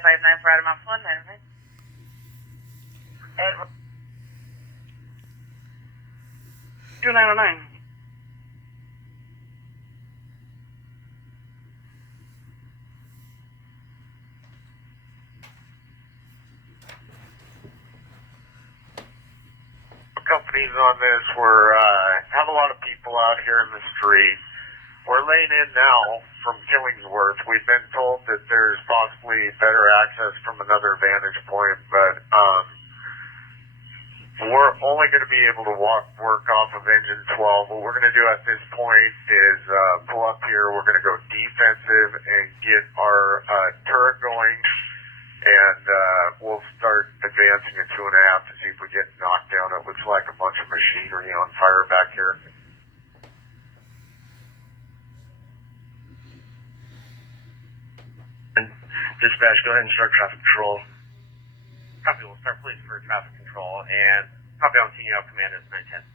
559 for Adam Mount 1, right? 2909. Companies on this, we're have a lot of people out here in the street. We're laying in now from Killingsworth. We've been told that there's possibly better access from another vantage point, but we're only going to be able to work off of engine 12. What we're going to do at this point is pull up here. We're going to go defensive and get our turret going, and we'll start advancing at 2.5 to see if we get knocked down. It looks like a bunch of machinery on fire back here. And dispatch, go ahead and start traffic control. Copy, we'll start police for traffic control, and copy on TEO command is 910.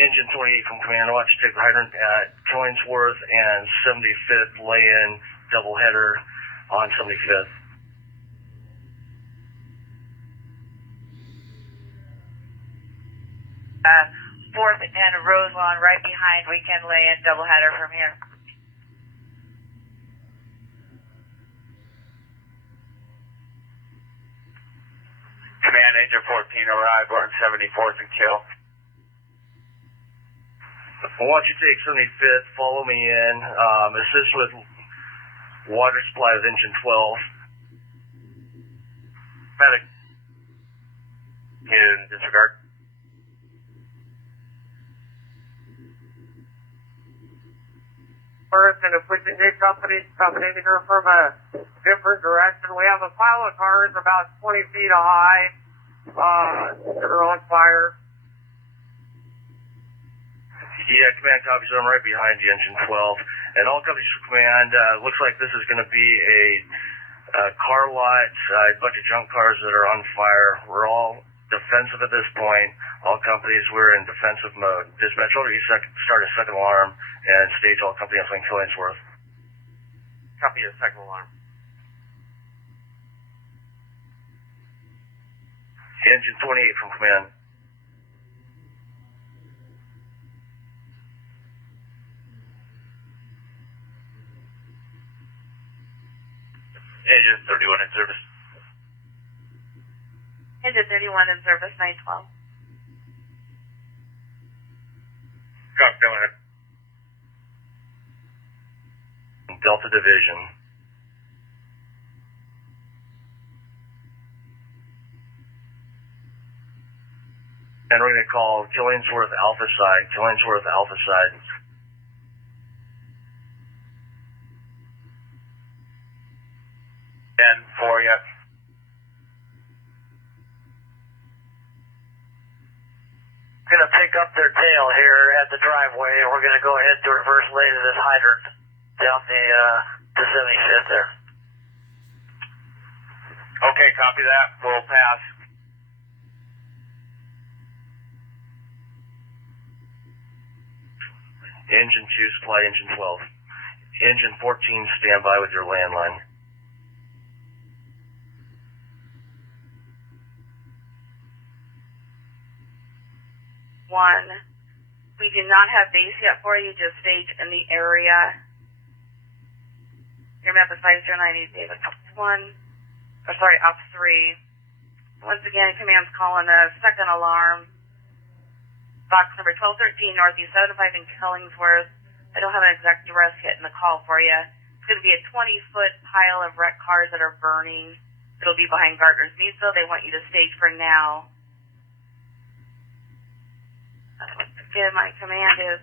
Engine 28 from command, watch take the hydrant at Killingsworth and 75th lay-in doubleheader on 75th. Fourth and Roselawn right behind. We can lay in doubleheader from here. Command, engine 14 arrive on 74th and Kill. I want you to take 75th, follow me in, assist with water supply with engine 12. Medic in disregard. First, and if we can get companies coming in here from a different direction, we have a pile of cars about 20 feet high that are on fire. Yeah, command copies. I'm right behind you, engine 12. And all companies for command, looks like this is going to be a car lot, a bunch of junk cars that are on fire. We're all defensive at this point. All companies, we're in defensive mode. Dispatch, order you start a second alarm and stage all companies on Killingsworth. Copy a second alarm. Engine 28 from command. Engine 31 in service. Engine 31 in service, 912. Copy, go ahead. Delta Division. And we're going to call Killingsworth Alpha side. Killingsworth Alpha side. And for you. Going to pick up their tail here at the driveway, and we're going to go ahead to reverse lane to this hydrant down the 75th there. Okay, copy that. We'll pass. Engine 2, supply engine 12. Engine 14, stand by with your landline. One. We do not have base yet for you, just stage in the area. Your map is 509, David. Op 3. Once again, command's calling a second alarm. Box number 1213, Northeast 75 in Killingsworth. I don't have an exact address yet in the call for you. It's going to be a 20-foot pile of wrecked cars that are burning. It'll be behind Gardner's Mesa. They want you to stage for now. Again, my command is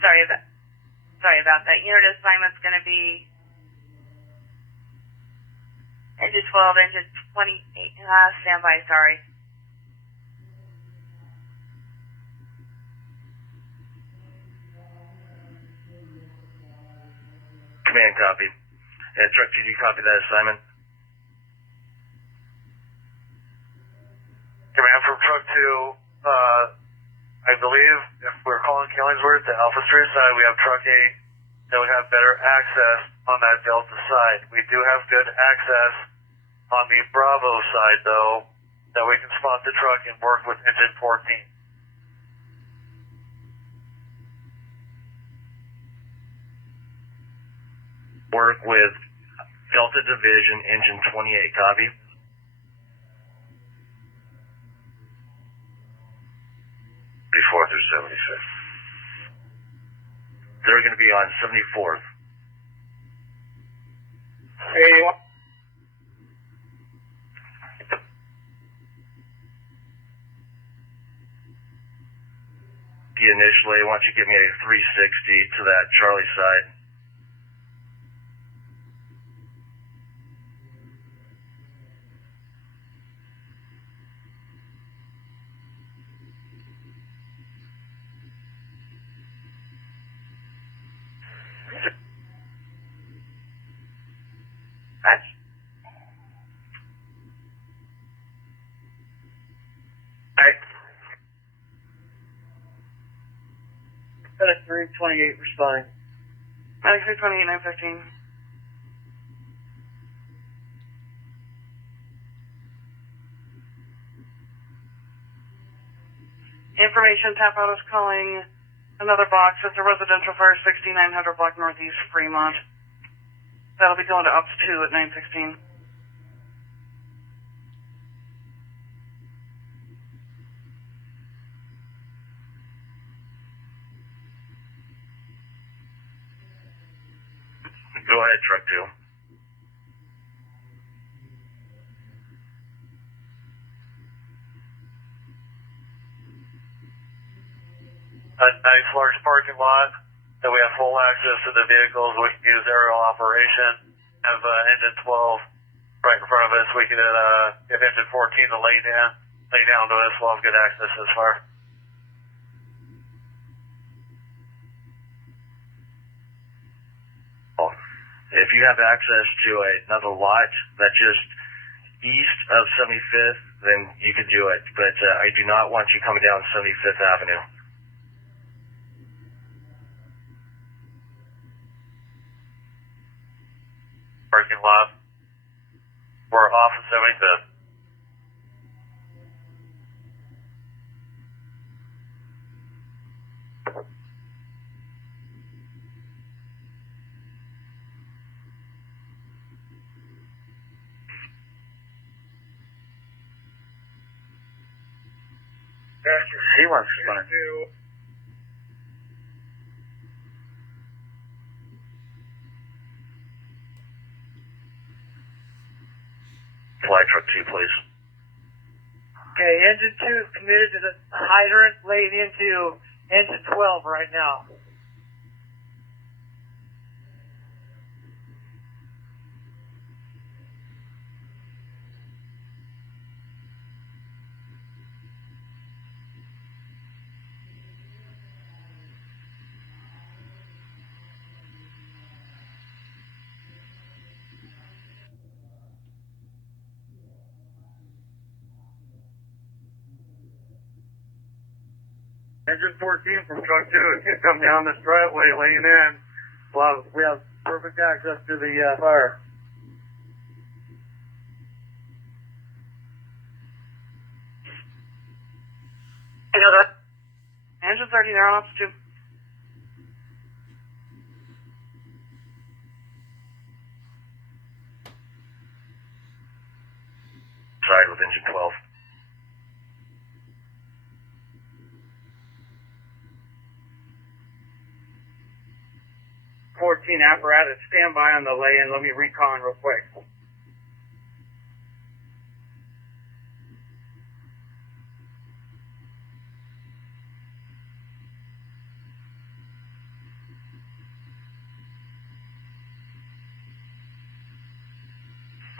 sorry about that. Unit assignment's going to be engine 12, engine 28. Stand by. Sorry. Command copy. Truck 2, do you copy that assignment? Command from truck 2, I've believe if we're calling Killingsworth, the Alpha 3 side, we have truck 8 that would have better access on that Delta side. We do have good access on the Bravo side, though, that we can spot the truck and work with engine 14. Work with Delta Division, engine 28, copy. Before through 75th. They're going to be on 74th. Hey, Initially, why don't you give me a 360 to that Charlie side? FedEx 328 responding. FedEx 328, 915. Information, Tap Out is calling another box. It's a residential fire, 6900 block northeast Fremont. That'll be going to Ops 2 at 916. Go ahead, truck 2. A nice large parking lot that we have full access to the vehicles. We can use aerial operation. Have engine 12 right in front of us. We can get engine 14 to lay down to us. We'll have good access this far. If you have access to another lot that's just east of 75th, then you could do it. But I do not want you coming down 75th Avenue. Parking lot. We're off of 75th. He wants to run. Fly truck 2, please. Okay, engine 2 is committed to the hydrant laying into engine 12 right now. Engine 14 from truck 2 can come down this driveway laying in. Well, we have perfect access to the fire. You know that? Engine 30, they're on Ops 2. Side with engine 12. Apparatus, stand by on the lay-in. Let me recon real quick.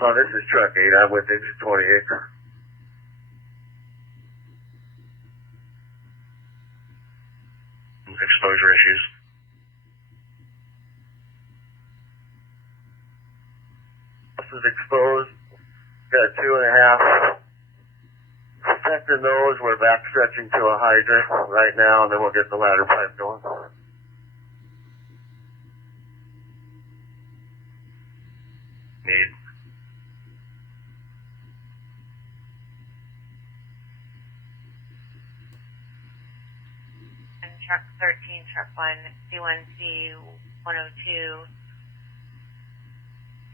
Oh, this is truck 8. I'm with engine 28. Exposure issues. This is exposed. Got 2.5 inspecting those. We're back stretching to a hydrant right now, and then we'll get the ladder pipe going. Need. And truck 13, truck 1, C1C 102,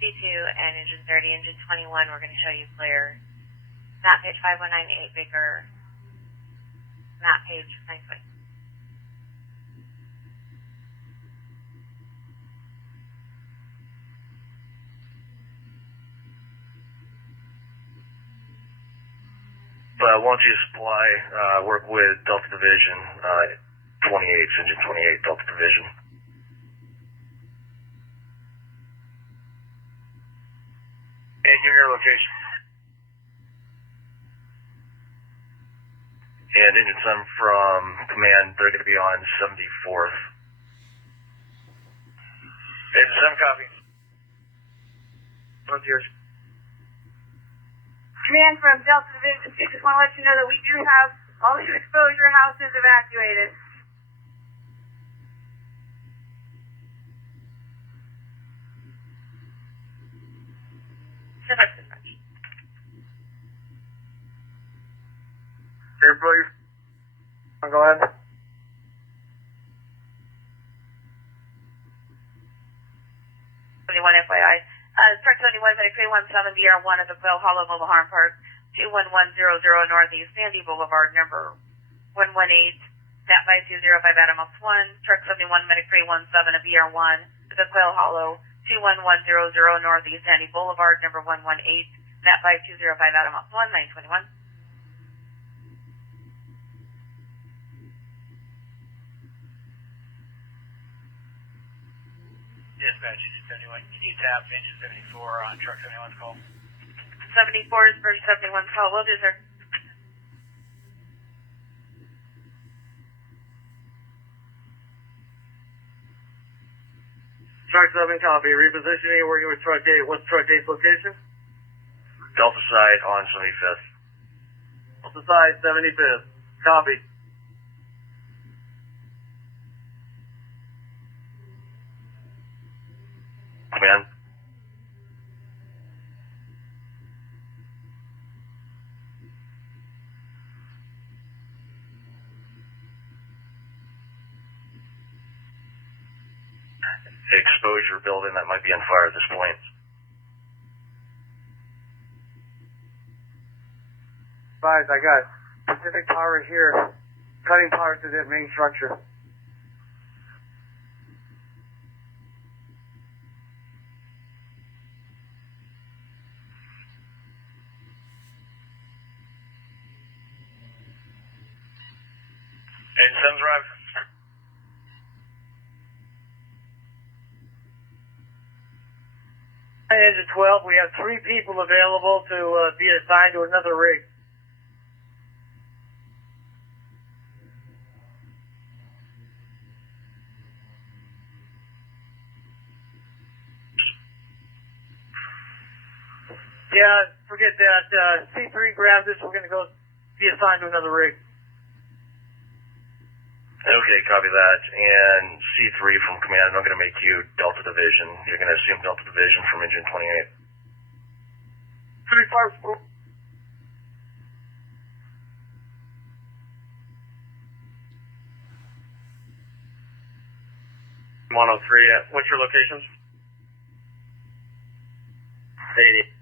C2, and engine 30, engine 21, we're going to show you clear. Map page 5198, Baker. Map page 920. But why don't you supply, work with Delta Division, 28, engine 28, Delta Division. Hey, give me your location. And engine 7 from command, they're going to be on 74th. Engine 7, copy. Frontiers. Command from Delta Division 6, just want to let you know that we do have all these exposure houses evacuated. Here, please. Go ahead. FYI. Truck 71, Medicare 17 BR1 at the Quail Hollow Mobile Home Park, 21100 Northeast Sandy Boulevard, number 118, Nat 5205 Adamos 1, Truck 71, Medicare 17 at BR1 at the Quail Hollow, 21100 Northeast Sandy Boulevard, number 118, Nat 5205 Adamos 1, 921. Dispatch, engine 71. Can you tap engine 74 on truck 71's call? 74 is for 71's call. Will do, sir. Truck 7, copy. Repositioning, working with truck 8. What's truck 8's location? Delta side on 75th. Delta side, 75th. Copy. Command. Exposure building that might be on fire at this point. Guys, I got Pacific Power here, cutting power to the main structure. Engine 7's arrived. Engine 12, we have 3 people available to be assigned to another rig. Yeah, forget that. C3 grabs this. We're going to go be assigned to another rig. Okay, copy that. And C3 from command, I'm going to make you Delta Division. You're going to assume Delta Division from engine 28. 35. 103, what's your location? 80.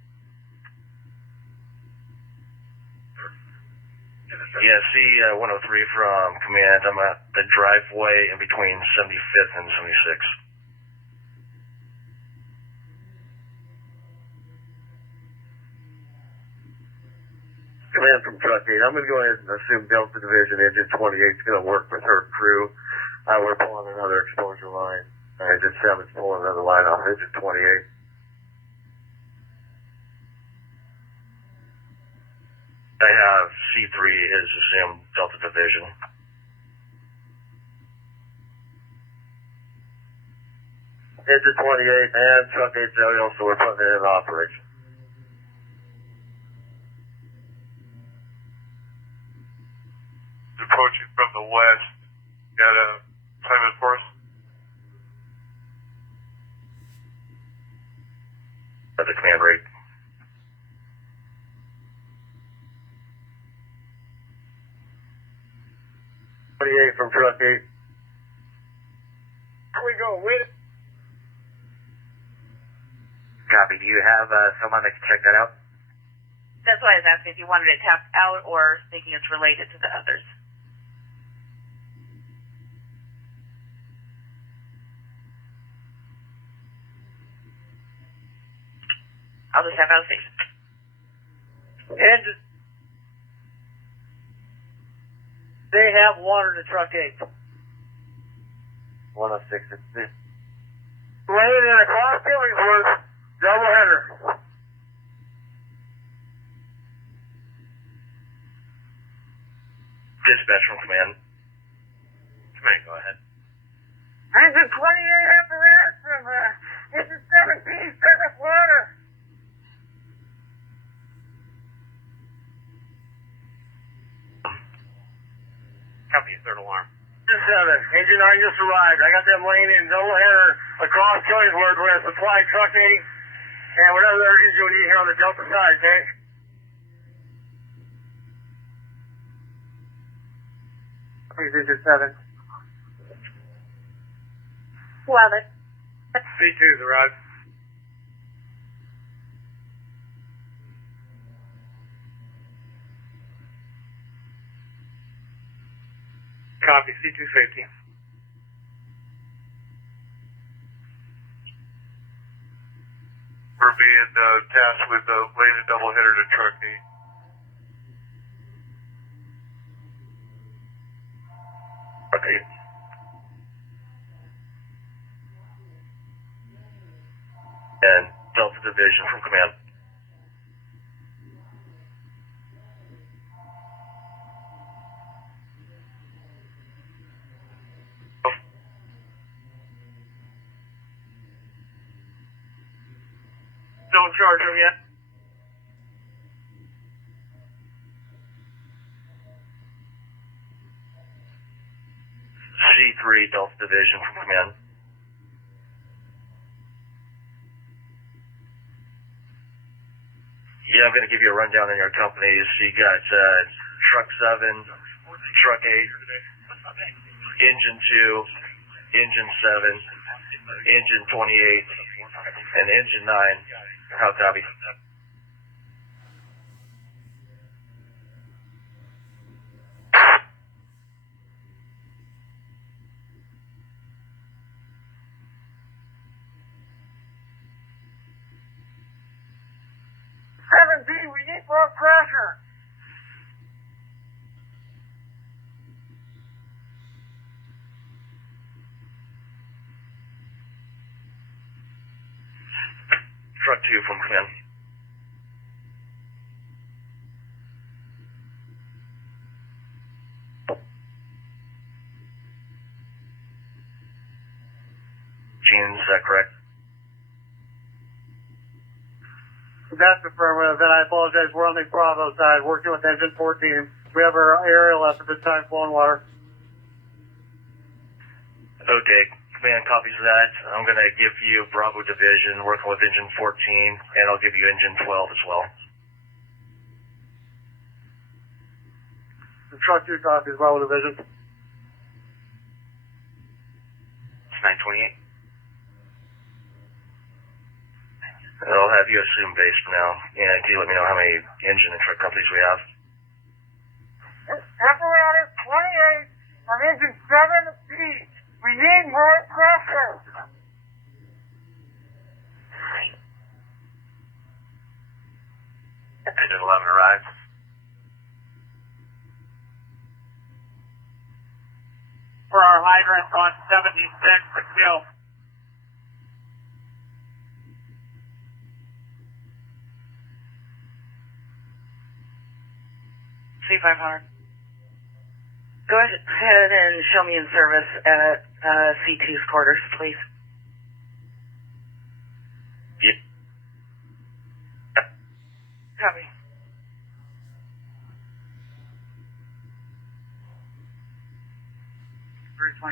Yeah, C103 from command. I'm at the driveway in between 75th and 76th. Command from Truck 8. I'm going to go ahead and assume Delta Division Engine 28 is going to work with her crew. We're pulling another exposure line. Engine 7's pulling another line off Engine 28. I have C3 is assumed Delta Division. Engine 28 and Truck 8 aerial, so we're putting it in operation. at the command rate. From truck 8. Here we go, with it. Copy. Do you have someone that can check that out? That's why I was asking if you wanted it tapped out or thinking it's related to the others. I'll just have out of station. And they have water to truck 8. 106. Laying in across Killingsworth, double header. Dispatch from command. Command, go ahead. Engine 28 apparatus from engine 17, pick up water. Copy, third alarm. Engine 7, engine 9 just arrived. I got them laying in double header across Killingsworth. We're going to supply truck 8 and whatever other engine we need here on the Delta side, okay? Engine 7. Well, that's C2's arrived. Copy, C2 safety. We're being tasked with laying a double header to truck 8. Okay. And Delta Division from command. Don't charge them yet. C3 Delta Division from command. Yeah, I'm going to give you a rundown on your companies. You got Truck 7, Truck 8, Engine 2, Engine 7, Engine 28, and Engine 9. How copy? We need more pressure. Truck 2 from command. Gene, is that correct? That's affirmative, and I apologize. We're on the Bravo side, working with engine 14. We have our aerial left at this time, flowing water. Okay, command copies that. I'm going to give you Bravo Division, working with engine 14, and I'll give you engine 12 as well. The truck 2 copies, Bravo Division. It's 928. I'll have you assume base for now. And can you let me know how many engine and truck companies we have? Apparatus 28 from engine 7B. We need more pressure. Engine 11 arrived. For our hydrant on 76, Bill. C500. Go ahead and show me in service at C2's quarters, please. Yep. Copy.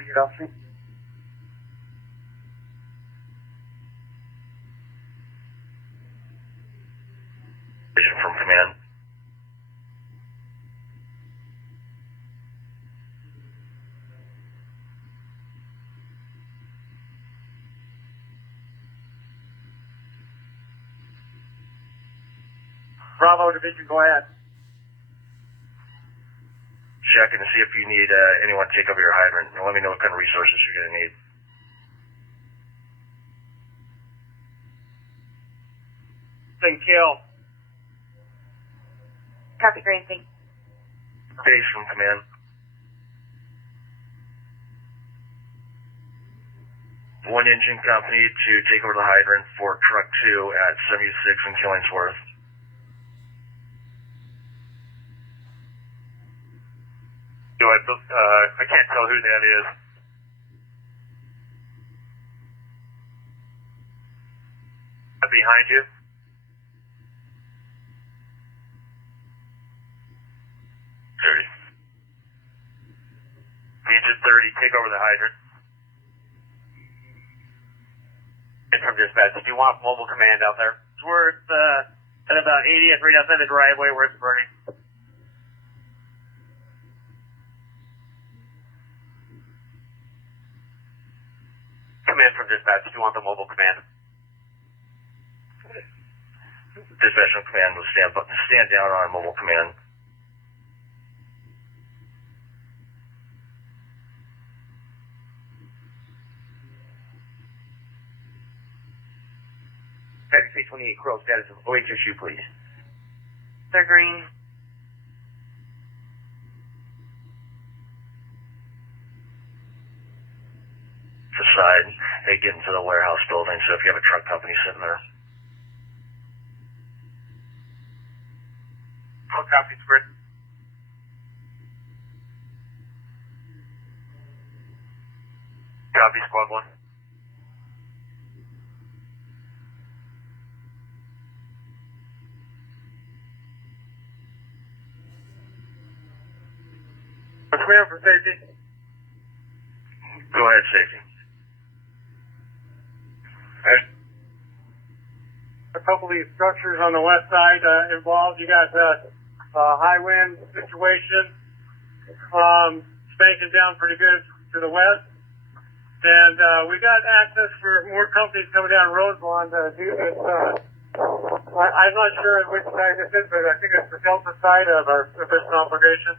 Get off me. from command. Bravo Division, go ahead. Checking to see if you need anyone to take over your hydrant, and let me know what kind of resources you're going to need. Thing kill. Copy, green thing. Base from command. One engine company to take over the hydrant for truck 2 at 76 in Killingsworth. I can't tell who that is. Behind you? 30. Engine 30, take over the hydrant. And from dispatch, do you want mobile command out there? We're at about 80th, right outside the driveway where it's burning. Command from dispatch, do you want the mobile command? Dispatch from command will stand down on mobile command. Taxi 28 Crow, status of OHSU, please. They're green. Aside, they get into the warehouse building, so if you have a truck company sitting there. Oh, copy, spread. Copy, squad 1. Clear for safety. Go ahead, safety. A couple of these structures on the west side involved. You got a high wind situation, spanking down pretty good to the west. And we got access for more companies coming down Roselawn to do this. I'm not sure which side this is, but I think it's the Delta side of our official obligation.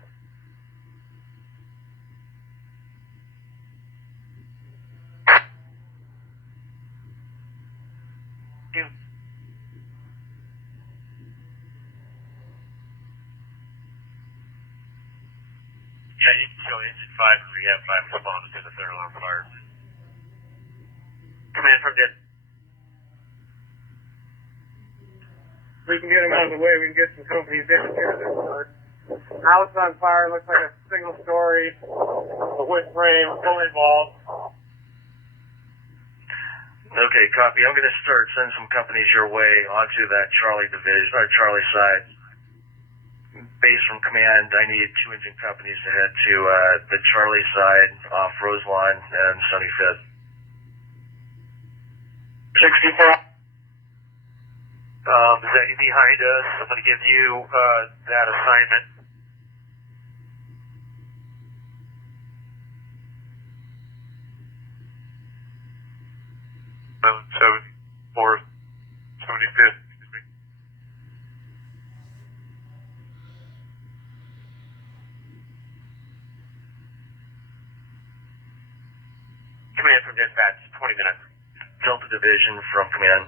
Yeah, you can show engine 5 and rehab 5 responded to the third alarm fire. Command from dis. We can get them out of the way. We can get some companies down here. House on fire. Looks like a single story. A wood frame, fully involved. Okay, copy. I'm going to start sending some companies your way onto that Charlie division or Charlie side. Base from command, I need 2 engine companies to head to the Charlie side off Roselawn and 75th. 64. Is that you behind us? I'm going to give you that assignment. Or 75th. Command from dispatch, 20 minutes. Delta division from command.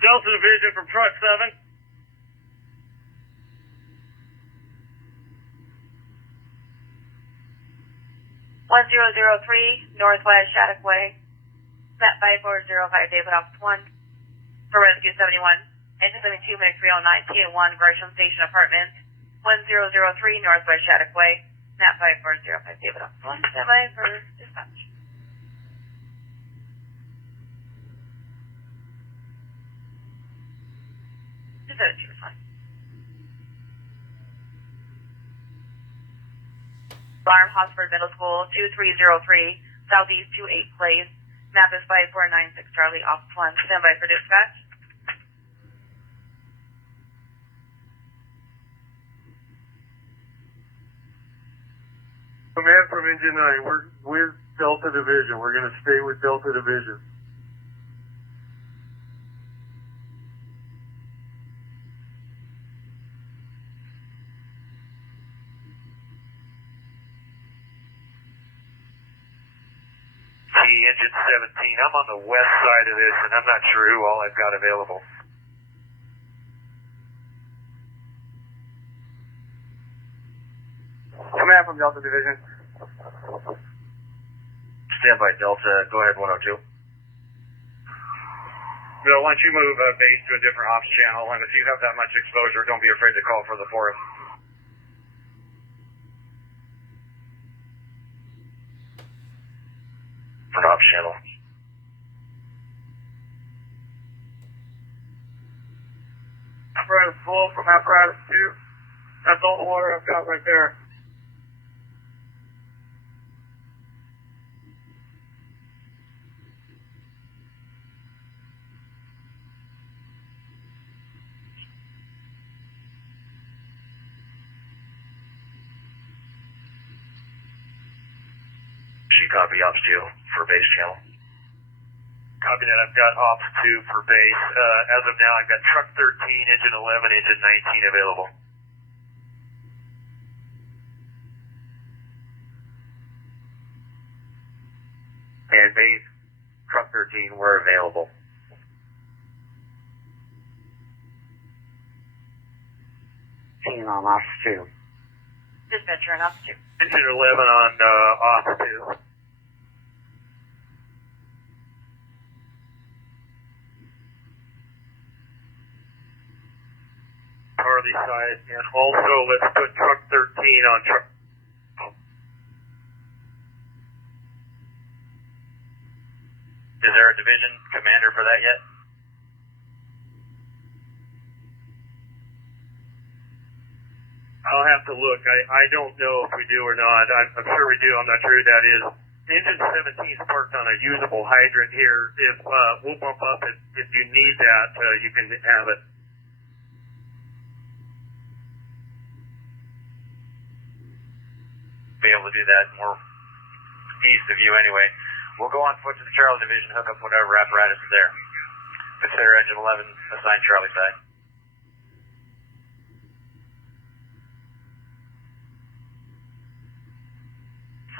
Delta division from truck 7. Northwest Shattuck Way. Met 5405 David Office 1 for Rescue 71. Engine 72 Mix 309 T1 Gresham Station Apartment. 1003 Northwest Shattuck Way. Met 5405 David Office 1. Stand by for dispatch. Just out of your fun. Alarm Hosford Middle School 2303 Southeast 28 Place. Map is 5496 Charlie, off 1. Stand by for dispatch. Command from Engine 9, we're with Delta Division. We're going to stay with Delta Division. Engine 17. I'm on the west side of this, and I'm not sure who all I've got available. Command from Delta Division. Stand by, Delta. Go ahead, 102. Bill, why don't you move base to a different ops channel, and if you have that much exposure, don't be afraid to call for the forest. For an ops channel. Apparatus full from apparatus 2. That's all the water I've got right there. Copy ops 2 for base channel. Copy that. I've got ops 2 for base. As of now, I've got truck 13, engine 11, engine 19 available. And base, truck 13, we're available. On ops 2. Dispatcher and ops 2. Engine 11 on ops 2. Harley side, and also let's put truck 13 on truck. Is there a division commander for that yet? I'll have to look. I don't know if we do or not. I'm sure we do. I'm not sure who that is. Engine 17 is parked on a usable hydrant here. If we'll bump up if you need that, you can have it. Be able to do that more east of you anyway. We'll go on foot to the Charlie Division, hook up whatever apparatus is there. Consider engine 11 assigned Charlie side.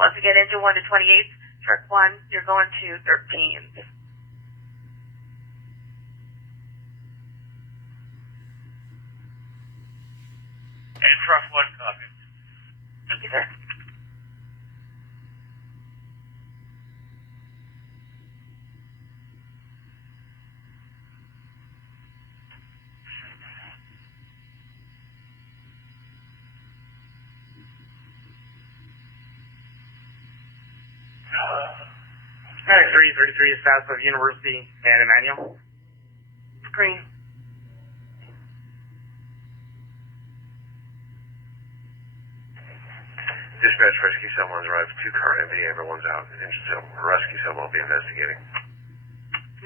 Once again, engine 1 to 28, truck 1, you're going to 13. And truck 1 copy. Thank you, sir. Medic 333 is south of University and Emmanuel. Green. Dispatch, rescue someone's arrived. 2-car empty, everyone's out. Engine someone. Rescue someone will be investigating.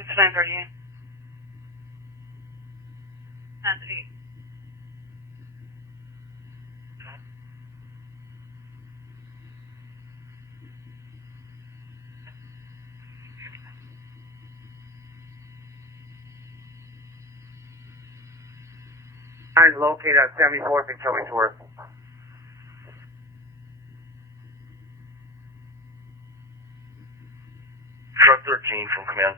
It's 938. That's it. I'm located at 74th and Killingsworth. Truck 13 from command.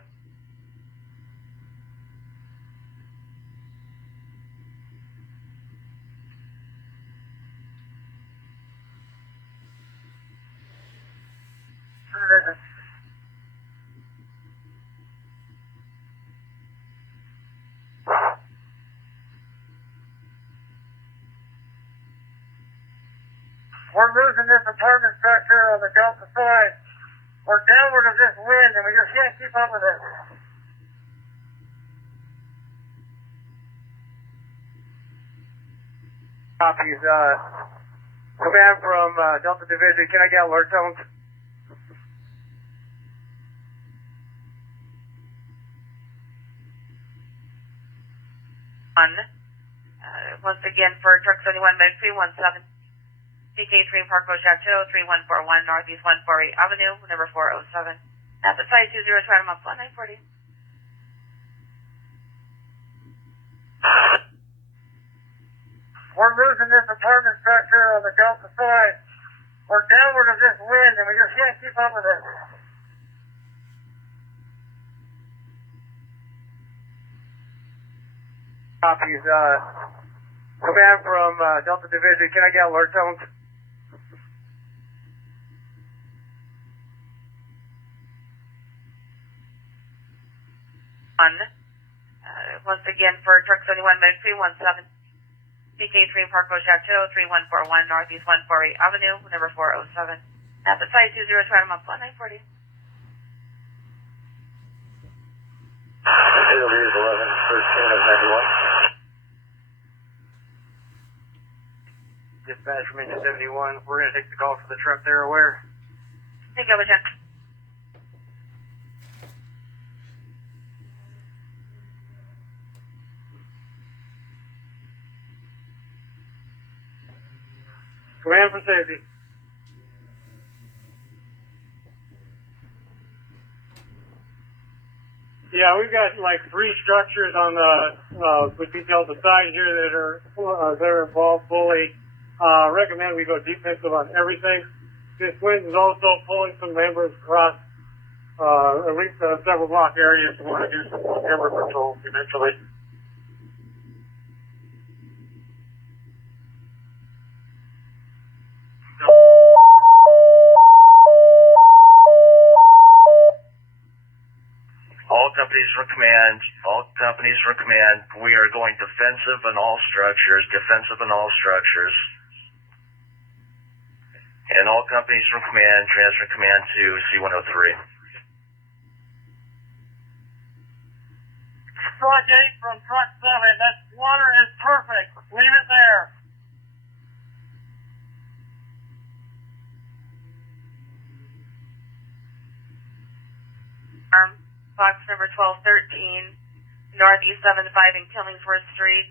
We're losing this apartment structure on the Delta side. We're downward of this wind and we just can't keep up with it. Copies, command from Delta Division, can I get alert tones? Once again, for truck 71, Meg 317, CK3 Parkville Chateau, 3141 Northeast 148 Avenue, number 407. That's at 520, try them up, 1940. We're losing this apartment structure on the Delta side. We're downward of this wind and we just can't keep up with it. Copies, command from Delta Division, can I get alert tones? Once again, for truck 71, Meg 317, CK3 Parkville Chateau, 3141 Northeast 148 Avenue, number 407. That's at 520, try them up, 1940. It'll be 11, 13 of 91. Dispatch from engine 71, we're going to take the call for the truck there, aware? Take over, Jack. Command for safety. Yeah, we've got like 3 structures on the, with details aside here that are involved fully. Recommend we go defensive on everything. This wind is also pulling some members across, at least several block areas. We want to do some timber patrol eventually. All companies from command, we are going defensive in all structures. And all companies from command, transfer command to C-103. Truck 8 from truck 7, that water is perfect. Leave it there. Box number 1213, Northeast 75 in Killingsworth Street.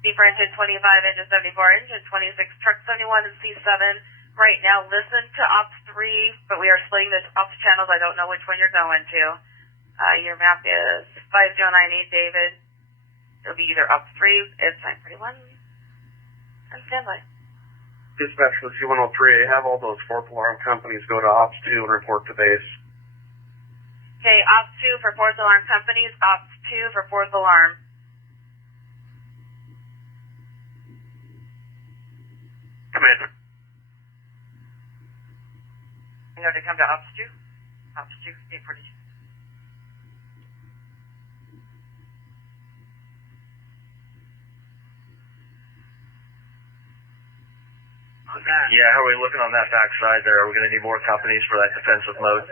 B for engine 25, engine 74, engine 26, truck 71 and C7. Right now, listen to Ops 3, but we are splitting the Ops channels. I don't know which one you're going to. Your map is 5098, David. It'll be either Ops 3, it's 941, and standby. Dispatch for the C-103, have all those fourth alarm companies go to Ops 2 and report to base. Okay, Ops 2 for fourth alarm companies, Ops 2 for fourth alarm. Commander. You know to come to Ops 2? Ops 2, 840. Yeah, how are we looking on that backside there? Are we going to need more companies for that defensive mode?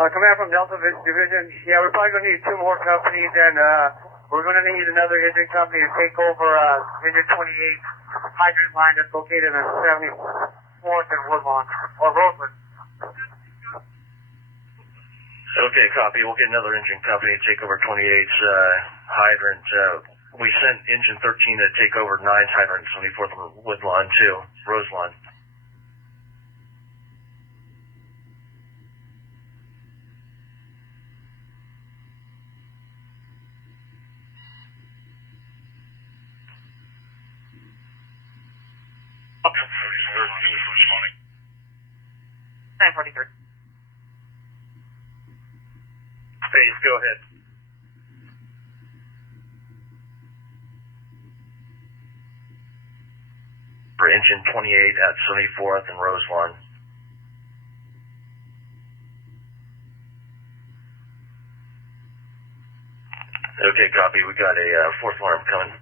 Command from Delta Division, yeah, we're probably going to need 2 more companies, and we're going to need another engine company to take over engine 28 hydrant line that's located in 74th and Woodlawn, or Roseland. Okay, copy. We'll get another engine company to take over 28's hydrant. We sent engine 13 to take over 9's hydrant, 74th and Woodlawn, too. Roselawn. Responding. 943. Phase, go ahead. For engine 28 at 74th and Roselawn. Okay, copy. We got a fourth alarm coming.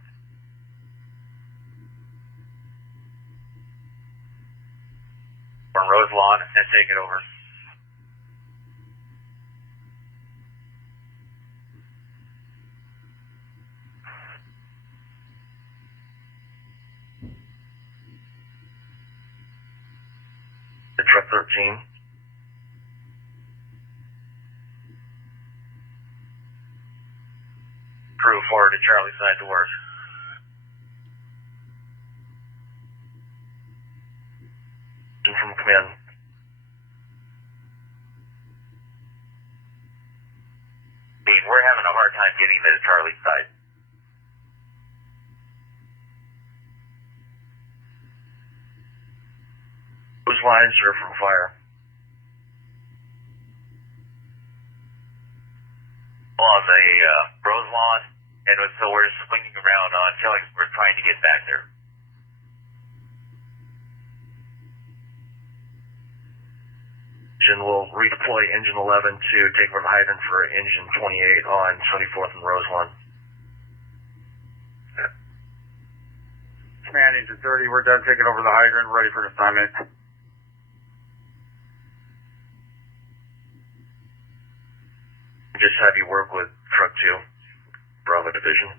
From Roselawn and take it over. The truck 13. Crew forward to Charlie side to Worth. From command. We're having a hard time getting to Charlie side. Those lines are from fire. On the Rose Lawn, and so we're swinging around on Killingsworth trying to get back there. Engine will redeploy engine 11 to take over the hydrant for engine 28 on 74th and Roselawn. Command engine 30, we're done taking over the hydrant, ready for assignment. Just have you work with Truck 2, Bravo Division.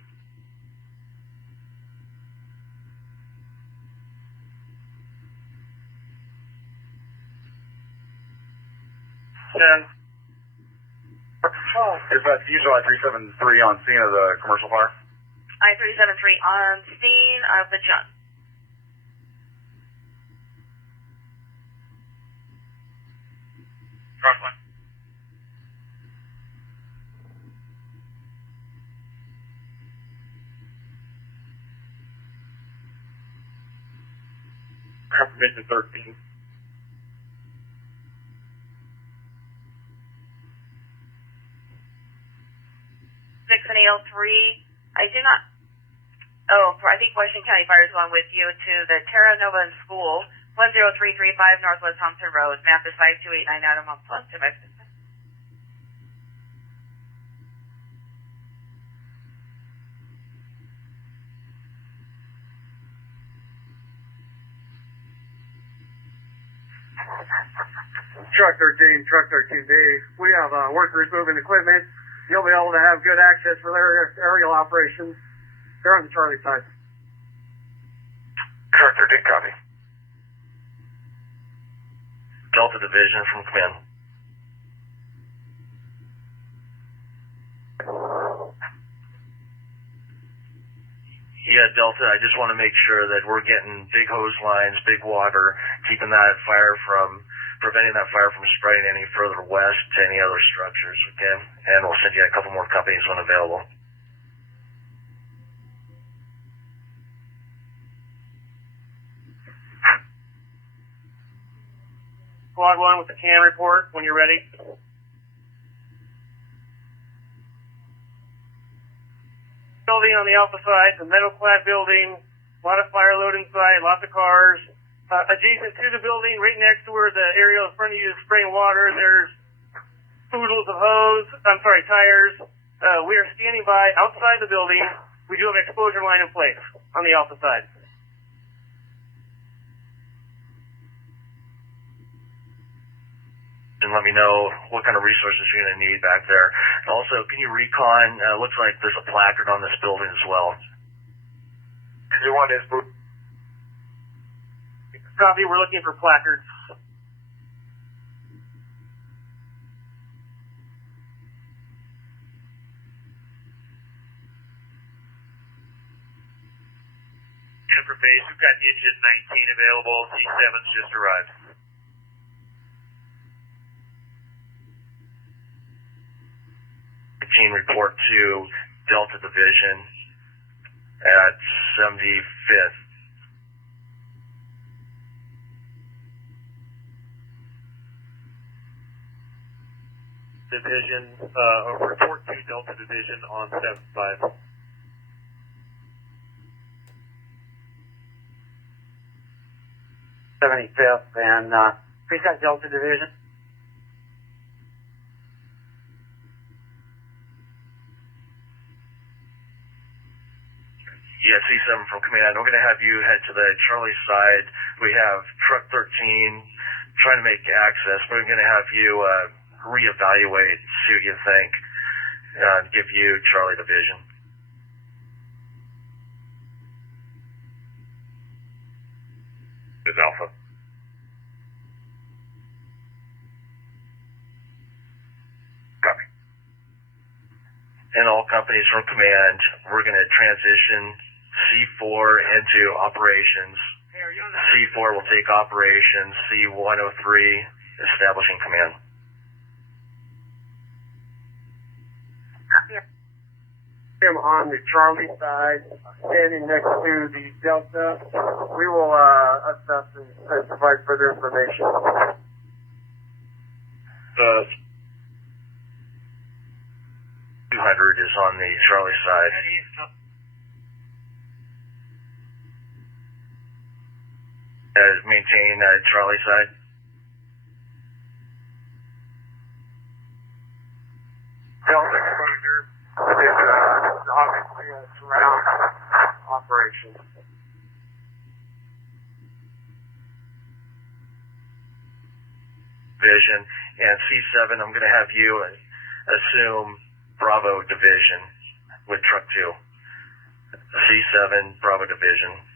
Dispatch, usual I-373 on scene of the commercial fire. I-373 on scene of the junk. Truck 1. Confirmation 13. And AL3, I do not. Oh, I think Washington County Fire is going with you to the Terra Nova School, 10335 Northwest Thompson Road. Map is 5289 Adam on plus to Mexico. Truck 13 Dave. We have workers moving equipment. You'll be able to have good access for their aerial operations. They're on the Charlie side. Truck 13, copy. Delta Division from command. Yeah, Delta, I just want to make sure that we're getting big hose lines, big water, preventing that fire from spreading any further west to any other structures, okay? And we'll send you a couple more companies when available. Squad 1 with the CAN report when you're ready. Building on the Alpha side, the metal clad building, a lot of fire load inside, lots of cars. Adjacent to the building, right next to where the area in front of you is spraying water, there's oodles of tires. We are standing by outside the building. We do have an exposure line in place on the Alpha side. And let me know what kind of resources you're going to need back there. And also, can you recon, looks like there's a placard on this building as well. You want this boot? Copy, we're looking for placards. Jennifer Base, we've got engine 19 available. T7's just arrived. Team report to Delta Division at 75th. Division, report to Delta Division on 75. And please got Delta Division. Yeah, C7 from command. We're going to have you head to the Charlie side. We have Truck 13 trying to make access. We're going to have you reevaluate, see what you think, and give you Charlie Division. Is Alpha. Copy. and all companies from command, we're going to transition C4 into operations. C4 will take operations. C103 establishing command. I'm on the Charlie side, standing next to the Delta. We will assess and provide further information. The 200 is on the Charlie side. Maintain Charlie side. Delta exposure is obviously a surround operation. Division, and C7, I'm going to have you assume Bravo Division with Truck 2. C7, Bravo Division.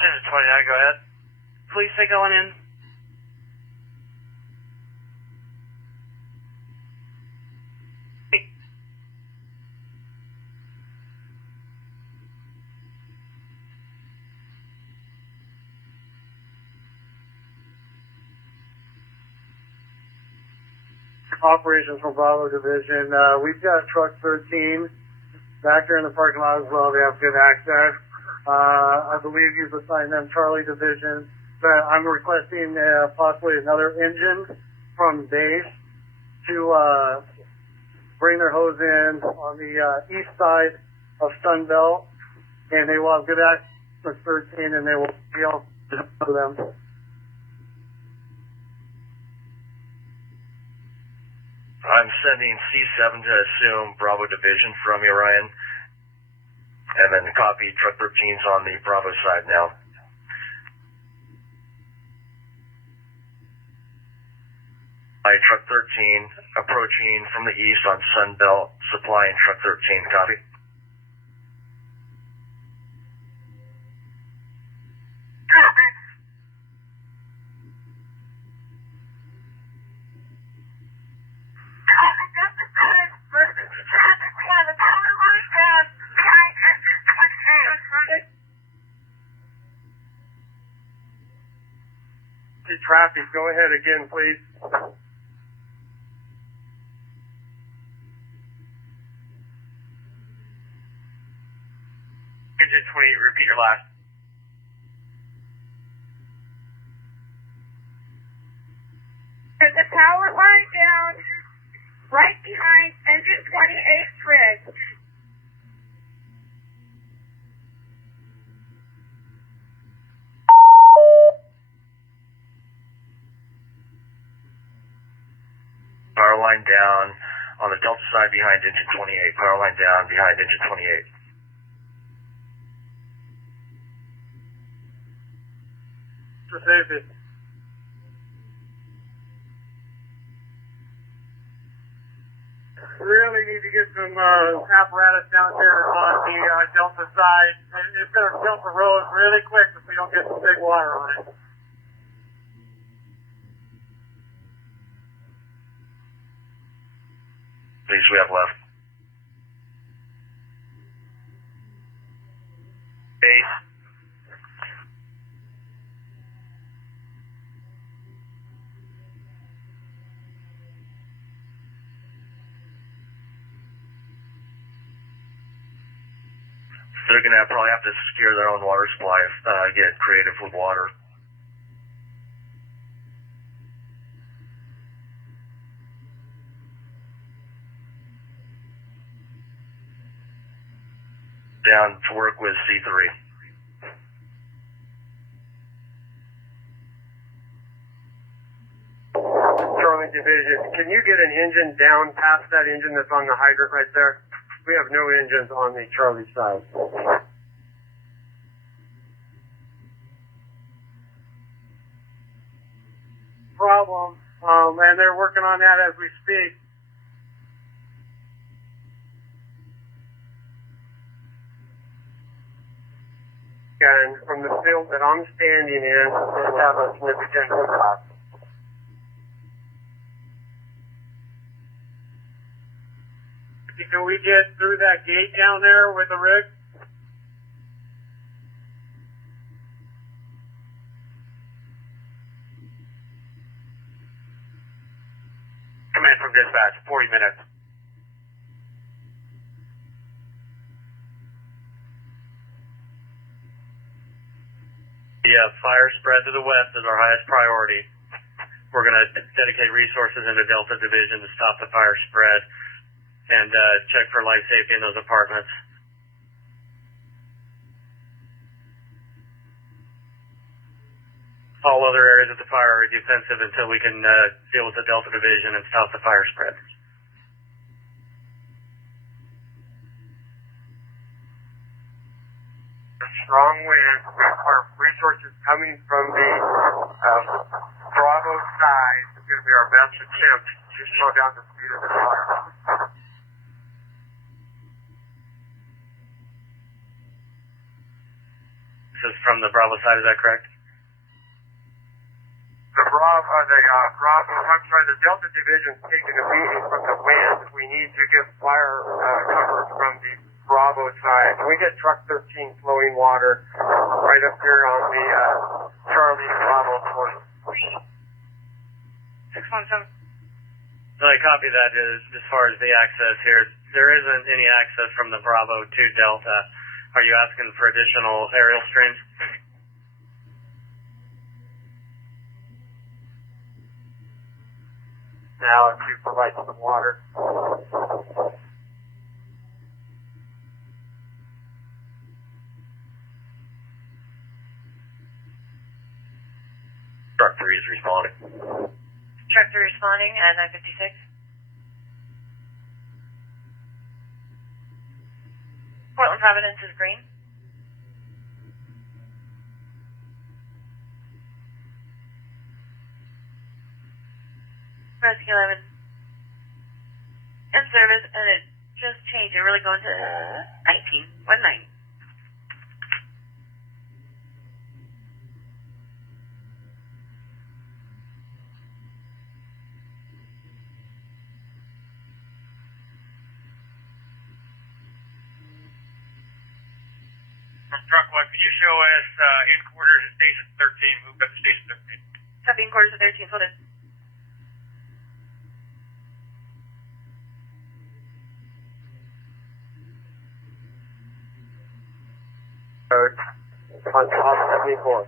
Engine 29, go ahead. Police say going in. Operations from Bravo Division. We've got Truck 13 back there in the parking lot as well. They have good access. I believe you've assigned them Charlie Division, but I'm requesting possibly another engine from base to bring their hose in on the east side of Sunbelt, and they will have good access to 13, and they will be able to help them. I'm sending C7 to assume Bravo Division from you, Ryan. And then copy Truck 13's on the Bravo side now. Truck 13 approaching from the east on Sunbelt, supplying Truck 13. Copy. Traffic, go ahead again, please. Engine 28, repeat your last. There's a power line down right behind engine 28's bridge. Power line down on the Delta side behind engine 28. Power line down behind engine 28. For safety. Really need to get some apparatus down here on the Delta side. It's going to tilt the road really quick if we don't get some big water on it. Please, we have left. Base. They're going to probably have to secure their own water supply if get creative with water. Down to work with C3. Charlie Division, can you get an engine down past that engine that's on the hydrant right there? We have no engines on the Charlie side. Problem, and they're working on that as we speak. And from the field that I'm standing in, it have a significant impact. Can we get through that gate down there with the rig? Command from dispatch, 40 minutes. The fire spread to the west is our highest priority. We're going to dedicate resources into Delta Division to stop the fire spread and check for life safety in those apartments. All other areas of the fire are defensive until we can deal with the Delta Division and stop the fire spread. Strong wind. Our resources coming from the Bravo side is going to be our best attempt to slow down the speed of the fire. This is from the Bravo side, is that correct? The Delta Division's taking a beating from the wind. We need to get fire cover from the Bravo side. We get truck 13 flowing water right up here on the Charlie Bravo port. 617. I copy that as far as the access here. There isn't any access from the Bravo to Delta. Are you asking for additional aerial streams? Now to provide some water. Truck 3 is responding. Truck 3 responding at 956. Portland Providence is green. Rescue 11 in service, and it just changed. It really going to 19. 19. From truck 1, could you show us in quarters at station 13? Moved up to station 13. Copy in quarters of 13. Hold it. On top 74.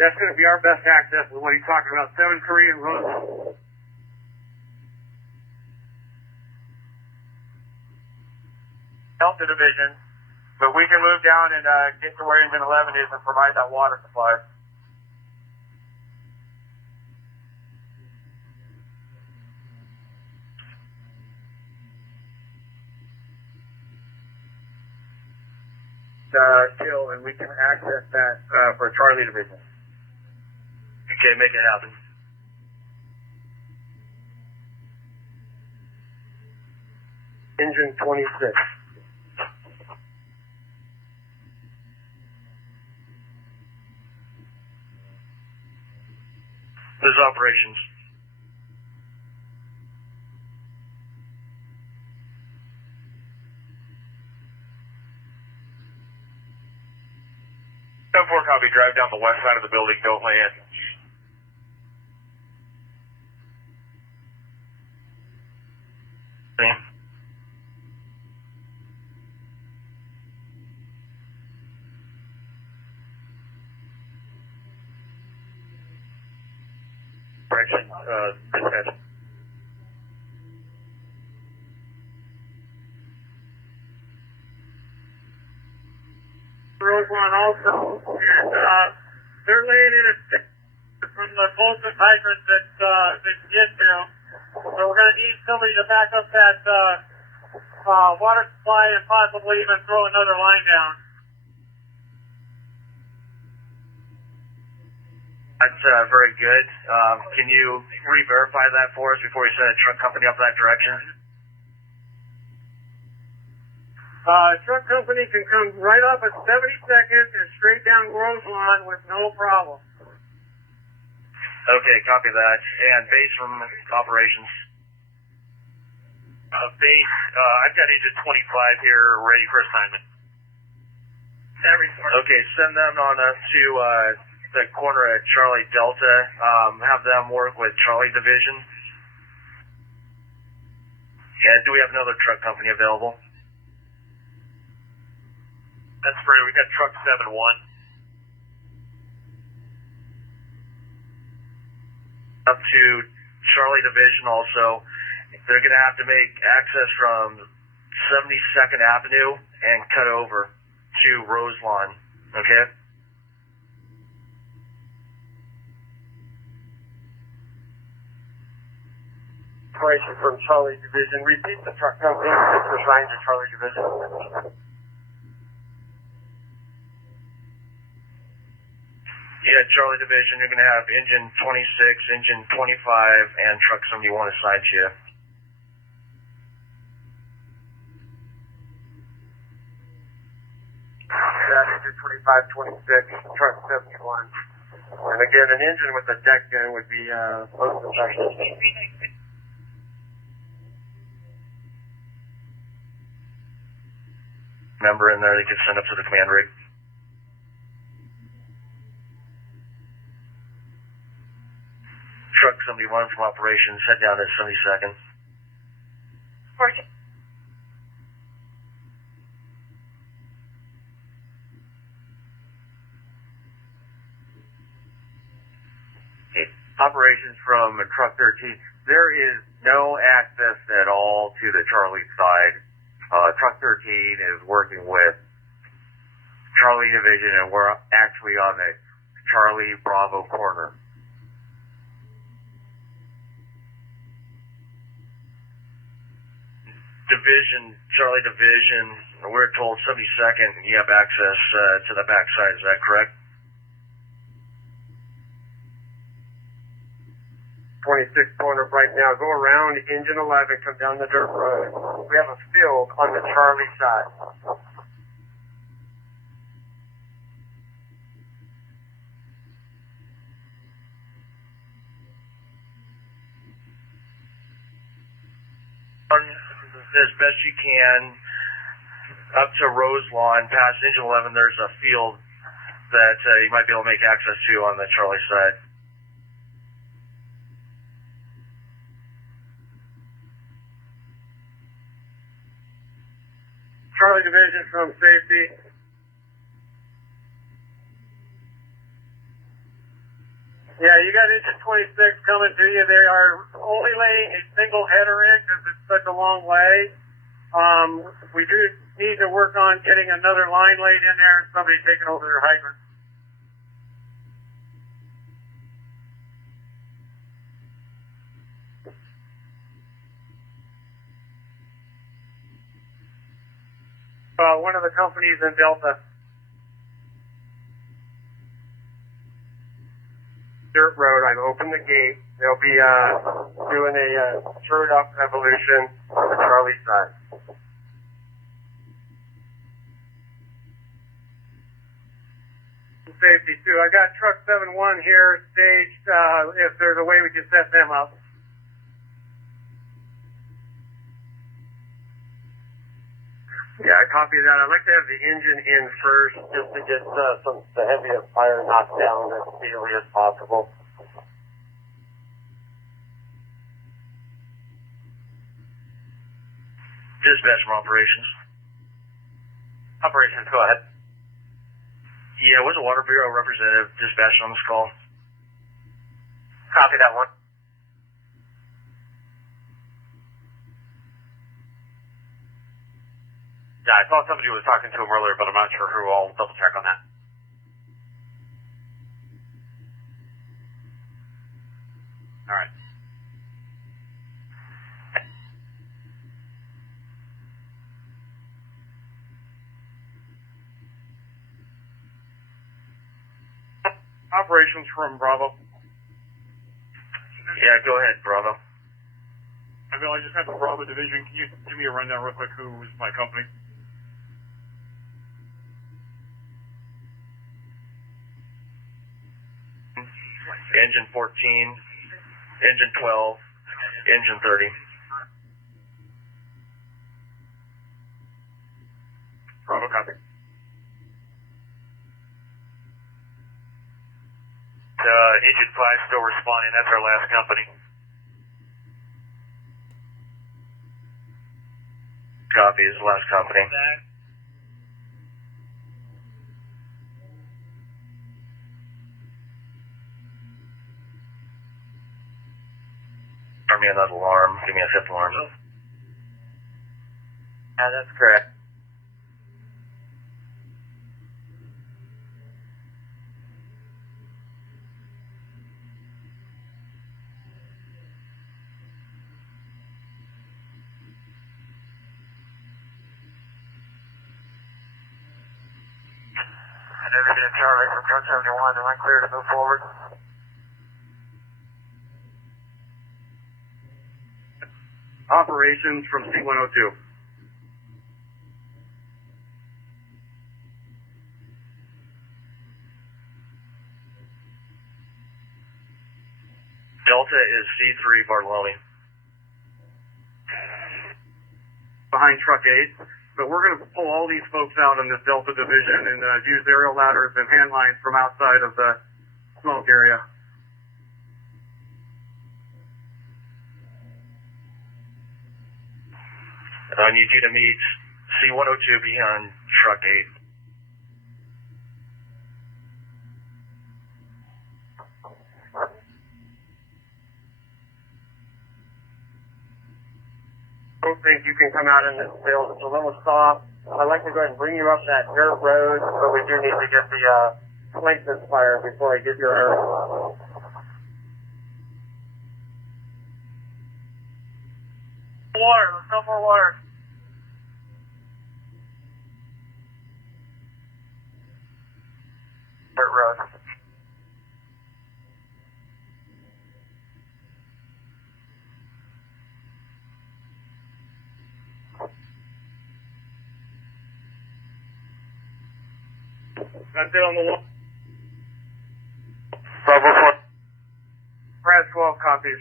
That's going to be our best access with what he's talking about, 7 Korean Road. Delta Division, but we can move down and get to where engine 11 is and provide that water supply. Kill, and we can access that for Charlie Division. Okay, make it happen. Engine 26. There's operations. Copy, drive down the west side of the building, don't land. Correction, dispatch. Road one also, and they're laying in a stick from the closest hydrant that they can get to. So we're going to need somebody to back up that water supply and possibly even throw another line down. That's very good. Can you re-verify that for us before you send a truck company up that direction? Truck company can come right up at 72nd and straight down Roselawn with no problem. Okay, copy that. And base from operations. Base, I've got engine 25 here ready for assignment. That report. Okay, send them on to the corner at Charlie Delta. Have them work with Charlie Division. And do we have another truck company available? That's great. We got truck 7-1. Up to Charlie Division also. They're going to have to make access from 72nd Avenue and cut over to Roselawn. Okay? Operation from Charlie Division. Repeat the truck company that's assigned to Charlie Division. Yeah, Charlie Division, you're going to have engine 26, engine 25, and truck 71 assigned to you. That engine 25, 26, truck 71. And again, an engine with a deck gun would be most effective. Member in there, they could send up to the command rig. Truck 71 from operations, head down to 72nd. Operations from truck 13. There is no access at all to the Charlie side. Truck 13 is working with Charlie Division, and we're actually on the Charlie Bravo corner. Division, Charlie Division, we're told 72nd, you have access to the backside, is that correct? 26 corner right now. Go around engine 11, come down the dirt road. We have a field on the Charlie side. As best you can, up to Roselawn, past engine 11, there's a field that you might be able to make access to on the Charlie side. Charlie Division from safety. Yeah, you got engine 26 coming to you. They are only laying a single header in because it's such a long way. We do need to work on getting another line laid in there and somebody taking over their hydrant. One of the companies in Delta. Dirt road, I've opened the gate. They'll be doing a turn up evolution on the Charlie side. Safety too. I got truck 7-1 here staged. If there's a way we can set them up. Yeah, I copy that. I'd like to have the engine in first just to get the heaviest fire knocked down as speedily as possible. Dispatch from operations. Operations, go ahead. Yeah, was a Water Bureau representative dispatched on this call? Copy that one. Yeah, I thought somebody was talking to him earlier, but I'm not sure who. I'll double check on that. All right. Operations from Bravo. Yeah, go ahead, Bravo. I just have the Bravo division. Can you give me a rundown real quick? Who is my company? engine 14, engine 12, engine 30. Bravo, copy. Engine 5 still responding. That's our last company. Copy is the last company. Start me another alarm. Give me a 5th alarm. Yeah, that's correct. Everything Charlie from Truck 71, am I clear to move forward? Operations from C102. Delta is C3 Bartolome. Behind Truck 8. But we're going to pull all these folks out in this Delta division and use aerial ladders and hand lines from outside of the smoke area. I need you to meet C102 behind Truck 8. I don't think you can come out in this field. It's a little soft. I'd like to go ahead and bring you up that dirt road, but we do need to get the placement fire before I give you a... Water. Let's go for water. Dirt road. That's it on the wall. Bravo 4. Brad 12 copies.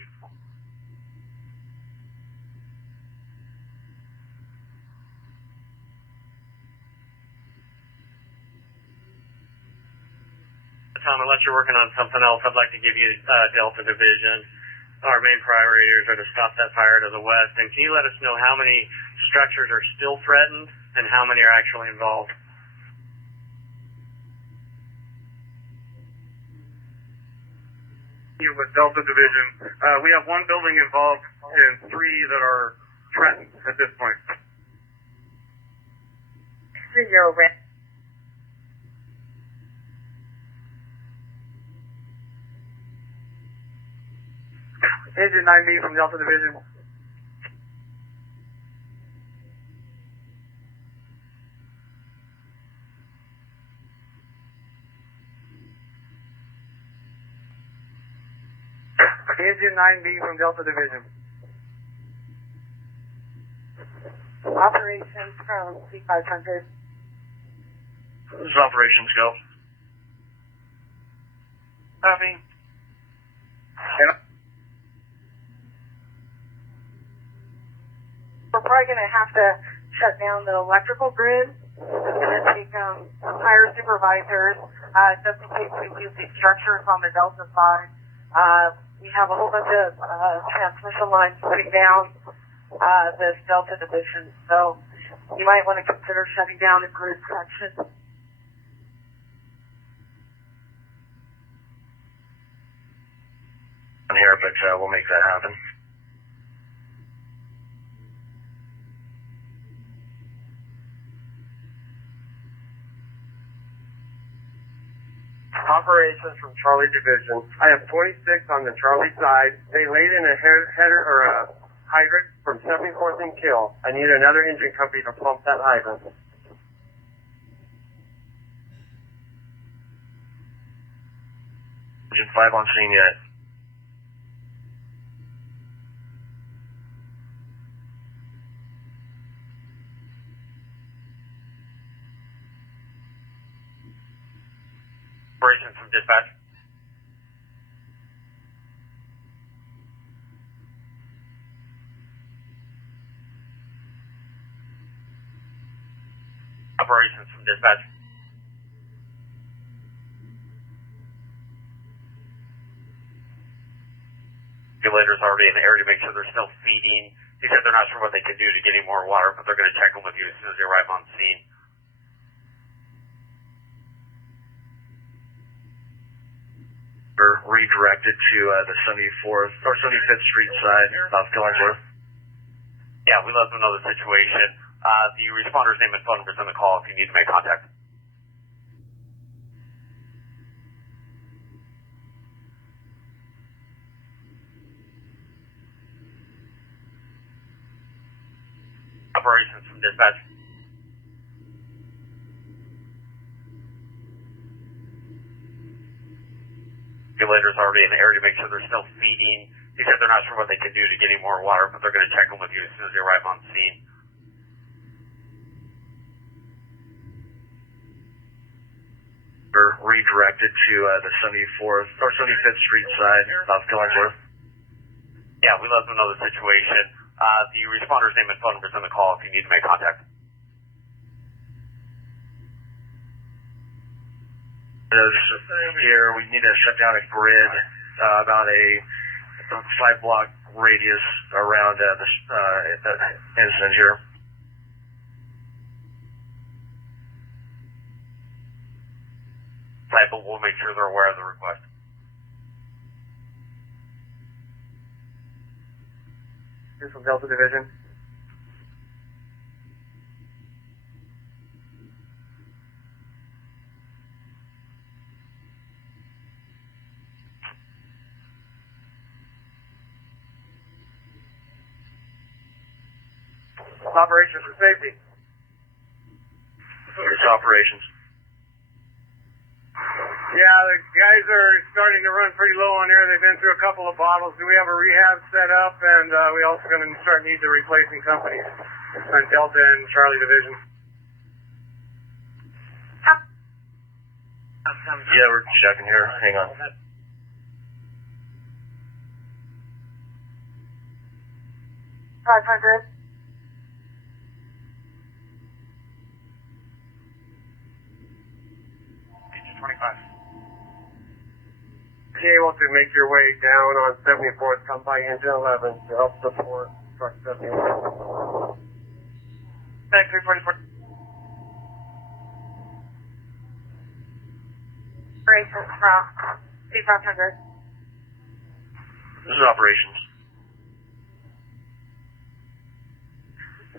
Tom, unless you're working on something else, I'd like to give you Delta Division. Our main priorities are to stop that fire to the west. And can you let us know how many structures are still threatened and how many are actually involved? With Delta Division, we have one building involved and 3 that are threatened at this point. 30 red. Engine 9B from Delta Division. Engine 9B from Delta Division. Operations from C500. This is Operations Go. Copy. We're probably going to have to shut down the electrical grid. It's going to take higher supervisors just in case we lose these structures on the Delta side. We have a whole bunch of transmission lines putting down this Delta division, so you might want to consider shutting down the grid section. On here, but we'll make that happen. Operations from Charlie Division. I have 26 on the Charlie side. They laid in a header or a hydrant from 74th and Kill. I need another engine company to pump that hydrant. Engine 5 on scene yet. Operations from dispatch. from dispatch. Regulator's already in the area to make sure they're still feeding. He said they're not sure what they can do to get any more water, but they're going to check them with you as soon as they arrive on scene. We're redirected to the 74th or 75th Street side of Killingsworth. Yeah, we let them know the situation. The responder's name and phone number's in the call if you need to make contact. Operations from dispatch. Regulator's already in the area to make sure they're still feeding. He said they're not sure what they can do to get any more water, but they're going to check them with you as soon as they arrive on scene. We're redirected to the 74th or 75th Street side of Killingsworth. Yeah, we let them know the situation. The responder's name and phone number's in the call if you need to make contact. Here, we need to shut down a grid about a 5-block radius around the incident here. But we'll make sure they're aware of the request. Here's from Delta Division. Operations for safety. It's operations. Yeah, the guys are starting to run pretty low on air. They've been through a couple of bottles. Do we have a rehab set up? And we also going to start need to replacing companies on Delta and Charlie Division. Yeah, we're checking here. Hang on. $500. Able to make your way down on 74th, come by engine 11 to help support truck 71. Back 344. Operations from C500. This is operations.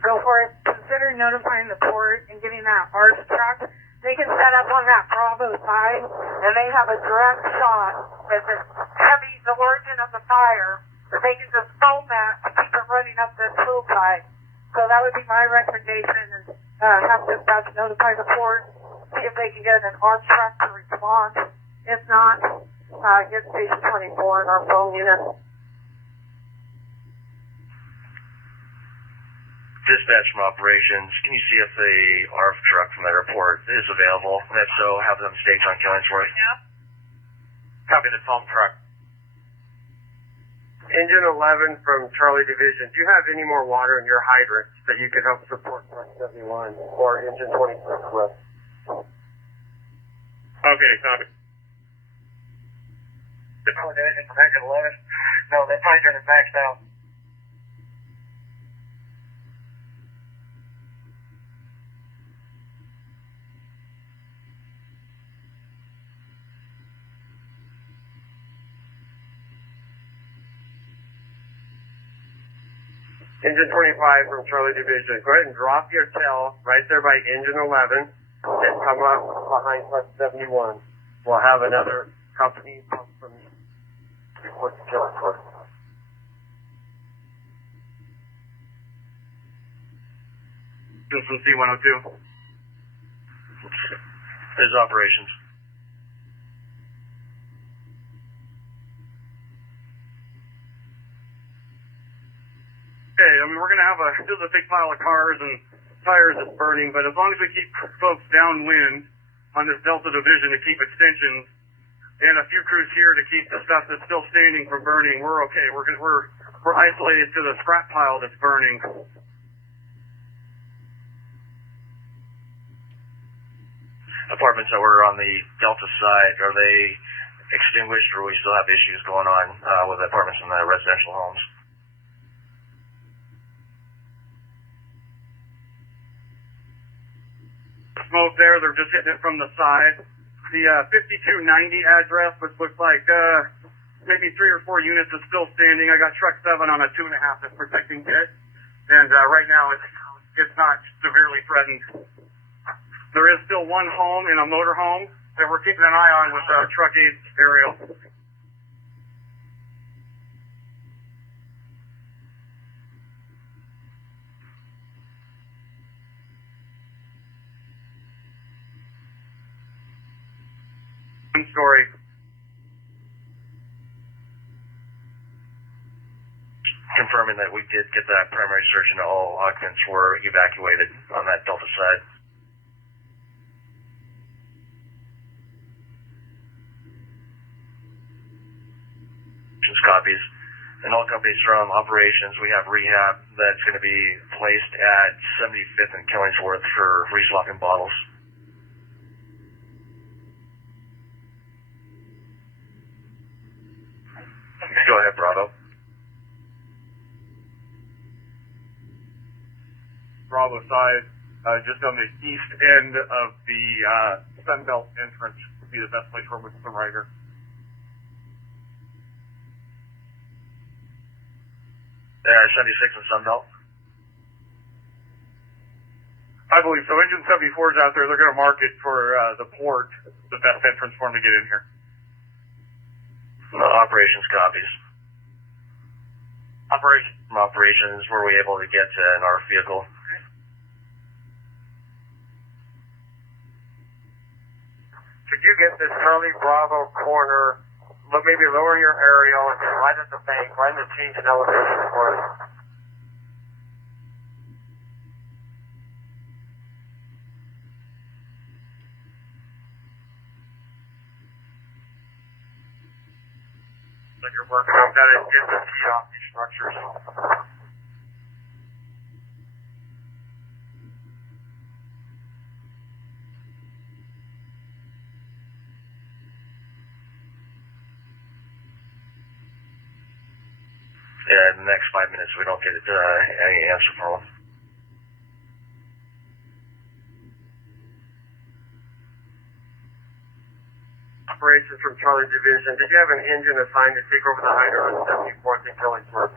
Go for it. Consider notifying the port and getting that ARF truck. They can set up on that Bravo side, and they have a direct shot with the heavy, the origin of the fire. They can just foam that to keep it running up the hillside. So that would be my recommendation, is have dispatch notify the port, see if they can get an ARF truck to respond. If not, get Station 24 in our phone unit. Dispatch from operations, can you see if the ARF truck from that airport is available? And if so, have them staked on Killingsworth. Yeah. Copy the foam truck. Engine 11 from Charlie Division. Do you have any more water in your hydrants that you could help support truck 71 or engine 26 with? Okay, copy. Charlie Division from engine 11. No, that hydrant is maxed out. Engine 25 from Charlie Division. Go ahead and drop your tail right there by engine 11 and come up behind truck 71. We'll have another company pump from Killingsworth. This is C102. This is operations. Okay, I mean, we're going to have still a big pile of cars and tires that's burning, but as long as we keep folks downwind on this Delta Division to keep extensions and a few crews here to keep the stuff that's still standing from burning, we're okay. We're isolated to the scrap pile that's burning. apartments that were on the Delta side, are they extinguished, or we still have issues going on with apartments in the residential homes? Smoke there, they're just hitting it from the side. The 5290 address, which looks like maybe 3 or 4 units, is still standing. I got truck 7 on a 2.5 that's protecting it, and right now it's not severely threatened. There is still one home in a motor home that we're keeping an eye on with truck 8 aerial. Story. Confirming that we did get that primary search and all occupants were evacuated on that Delta side. Just copies. And all companies from operations, we have rehab that's going to be placed at 75th and Killingsworth for reswapping bottles. Go ahead, Bravo. Bravo side, just on the east end of the Sunbelt entrance would be the best place for with the rider. Yeah, 76 and Sunbelt. I believe so. Engine 74 is out there. They're going to mark it for the port, the best entrance for them to get in here. No, operations copies. From operations, were we able to get to an ARF vehicle? Could you get this Charlie Bravo corner, maybe lower your aerial and get right at the bank, right in the change in elevation for us? That you're working on that is get the feet off these structures. Yeah, in the next 5 minutes we don't get any answer from them. Operations from Charlie Division. Did you have an engine assigned to take over the hider on 74th and Killingsworth?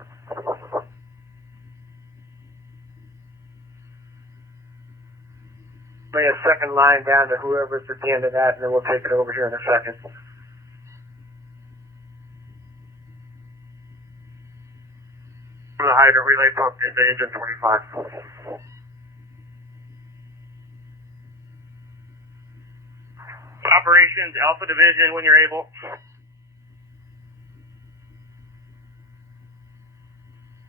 Lay a second line down to whoever's at the end of that, and then we'll take it over here in a second. From the hydrant relay pump into engine 25. Operations, Alpha Division, when you're able.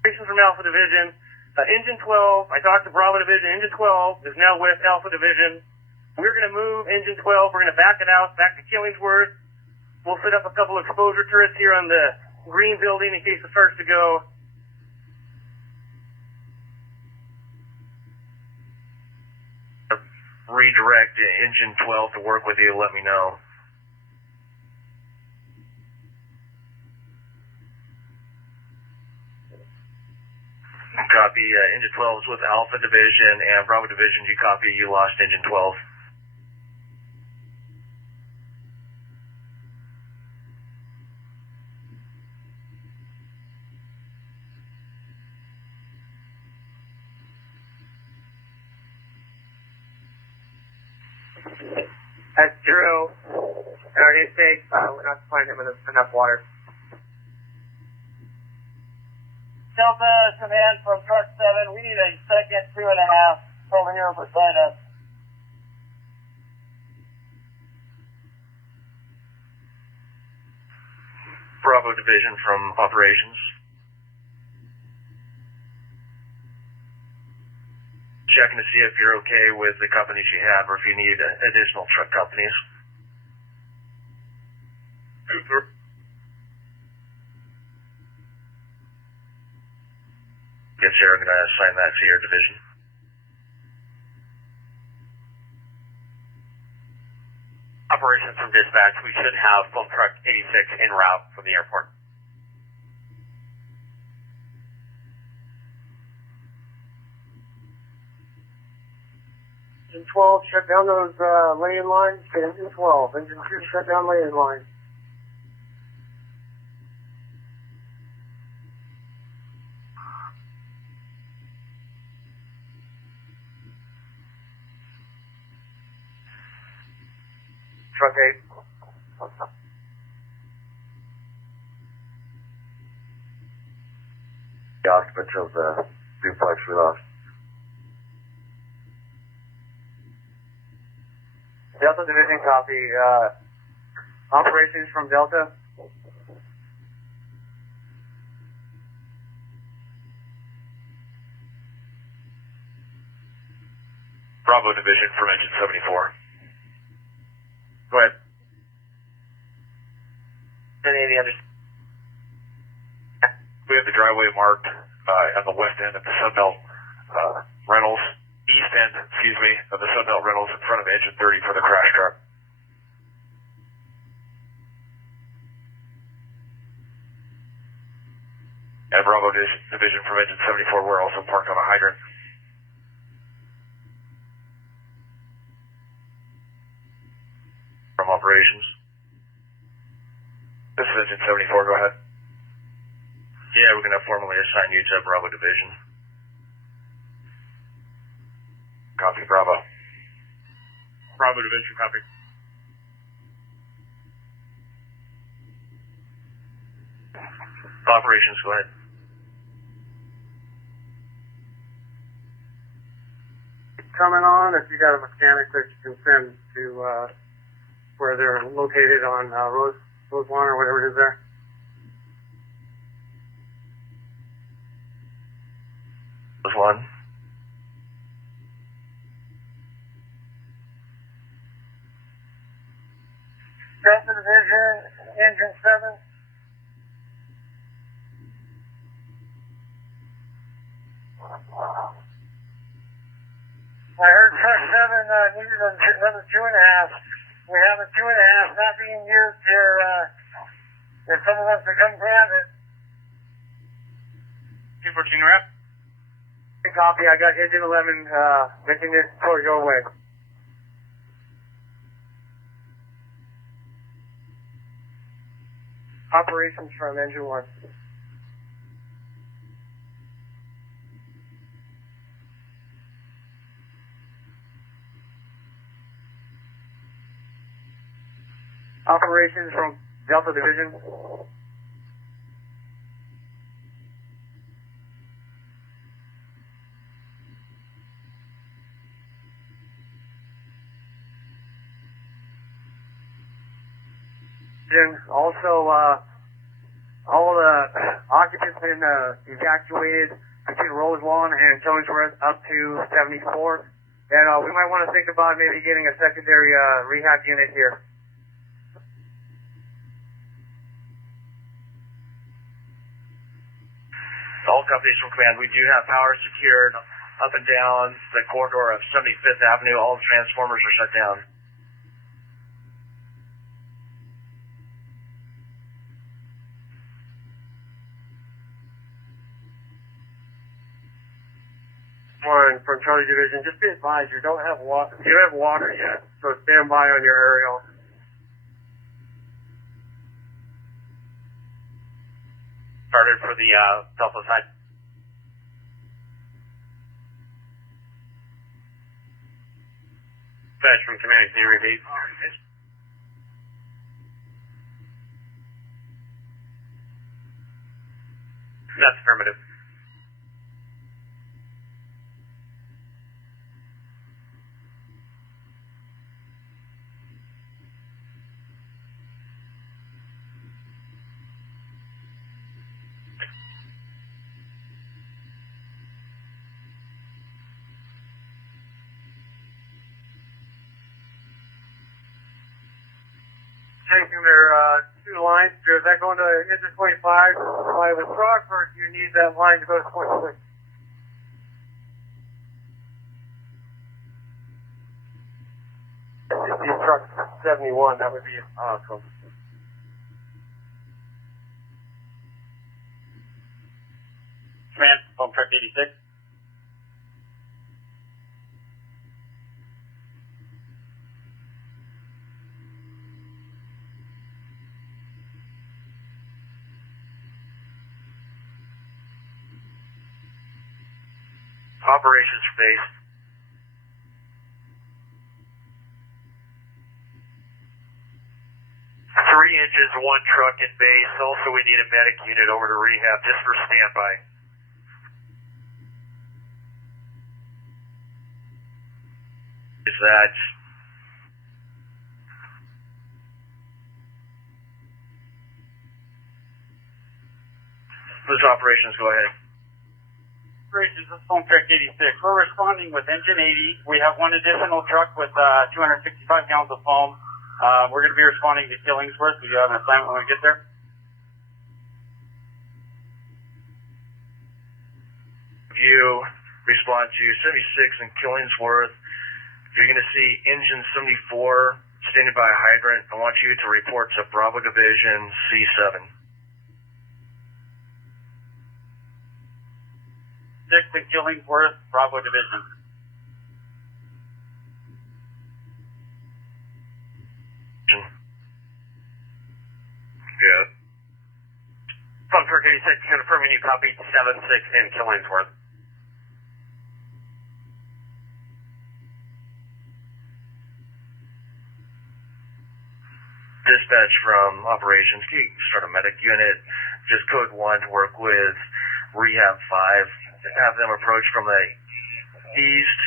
Operations from Alpha Division. Engine 12, I talked to Bravo Division. Engine 12 is now with Alpha Division. We're going to move Engine 12. We're going to back it out, back to Killingsworth. We'll set up a couple of exposure turrets here on the green building in case it starts to go. Redirect Engine 12 to work with you, let me know. Copy, Engine 12 is with Alpha Division, and Bravo Division, you copy, you lost Engine 12. That's Drew. He's safe. We're not finding him enough water. Delta command from truck 7. We need a second 2.5 over here beside us. Bravo Division from operations. Checking to see if you're okay with the companies you have or if you need additional truck companies. Yes, sir. I'm going to assign that to your division. Operations from dispatch, we should have full truck 86 en route from the airport. Engine 12, shut down those lane lines. Engine 12. Engine 2, shut down lane lines. Truck 8. The occupants of the duplex we lost. Delta Division, copy. Operations from Delta. Bravo Division from engine 74. Go ahead. Any other? We have the driveway marked on the west end of the Sunbelt Rentals, east end, of the Sunbelt Rentals in front of engine 30 for the crash truck. And Bravo Division from engine 74, we're also parked on a hydrant. From operations. This is engine 74, go ahead. Yeah, we're going to formally assign you to Bravo Division. Copy, Bravo. Bravo Division, copy. Operations, go ahead. Coming on, if you got a mechanic that you can send to where they're located on Rose Lawn or whatever it is there. Rose Lawn. Delta Division, Engine 7. I heard truck 7 needed another 2.5. We have a 2.5 not being used here. If someone wants to come grab it. 214 rep. Copy. I got engine 11 making it toward your way. Operations from engine 1. Operations from Delta Division. Also, all the occupants been evacuated between Rose Lawn and Killingsworth up to 74th. And we might want to think about maybe getting a secondary rehab unit here. All companies from command, we do have power secured up and down the corridor of 75th Avenue. All the transformers are shut down. One from Charlie Division, just be advised you don't have water. You don't have water yet, so stand by on your aerial. Started for the Delta side. Dispatch from command, can you repeat? That's affirmative. Taking their two lines, is that going to engine 25 by the truck, or do you need that line to go to 26? These trucks 71, that would be awesome. Command, home truck 86. Operations base. Three engines, one truck in base. Also, we need a medic unit over to rehab just for standby. Is that those operations? Go ahead. Operations, this is home truck 86. We're responding with engine 80. We have one additional truck with 265 gallons of foam. We're going to be responding to Killingsworth. We do have an assignment when we get there. You respond to 76 in Killingsworth. You're going to see engine 74 standing by a hydrant. I want you to report to Bravo Division C7. 6 in Killingsworth, Bravo Division. Good. Phone truck 86, confirming you copy 76 in Killingsworth. Dispatch from operations, can you start a medic unit? Just code 1 to work with Rehab 5. Have them approach from the east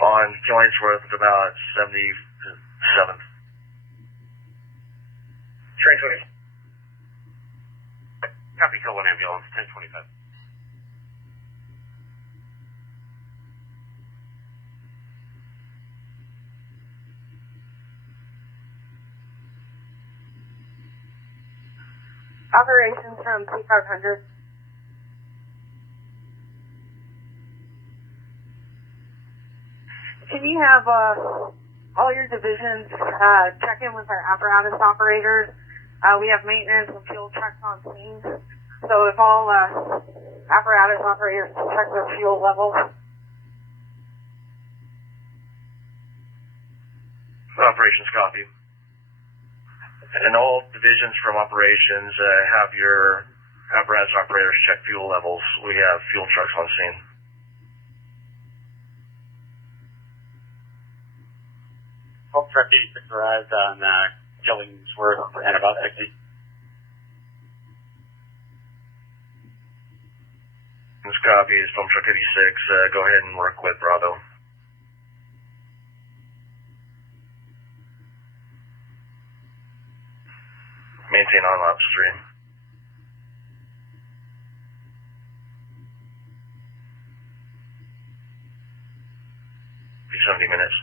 on Killingsworth at about 77th. Train 20. Copy, kill one ambulance, 1025. Operations from T500. Can you have all your divisions check in with our apparatus operators? We have maintenance and fuel trucks on scene. So if all apparatus operators can check their fuel levels. Operations copy. And all divisions from operations have your apparatus operators check fuel levels. We have fuel trucks on scene. Home truck 86 arrived on Killingsworth and about 60. This copy is from truck 86. Go ahead and work with Bravo. Maintain on-lap stream. Be 70 minutes.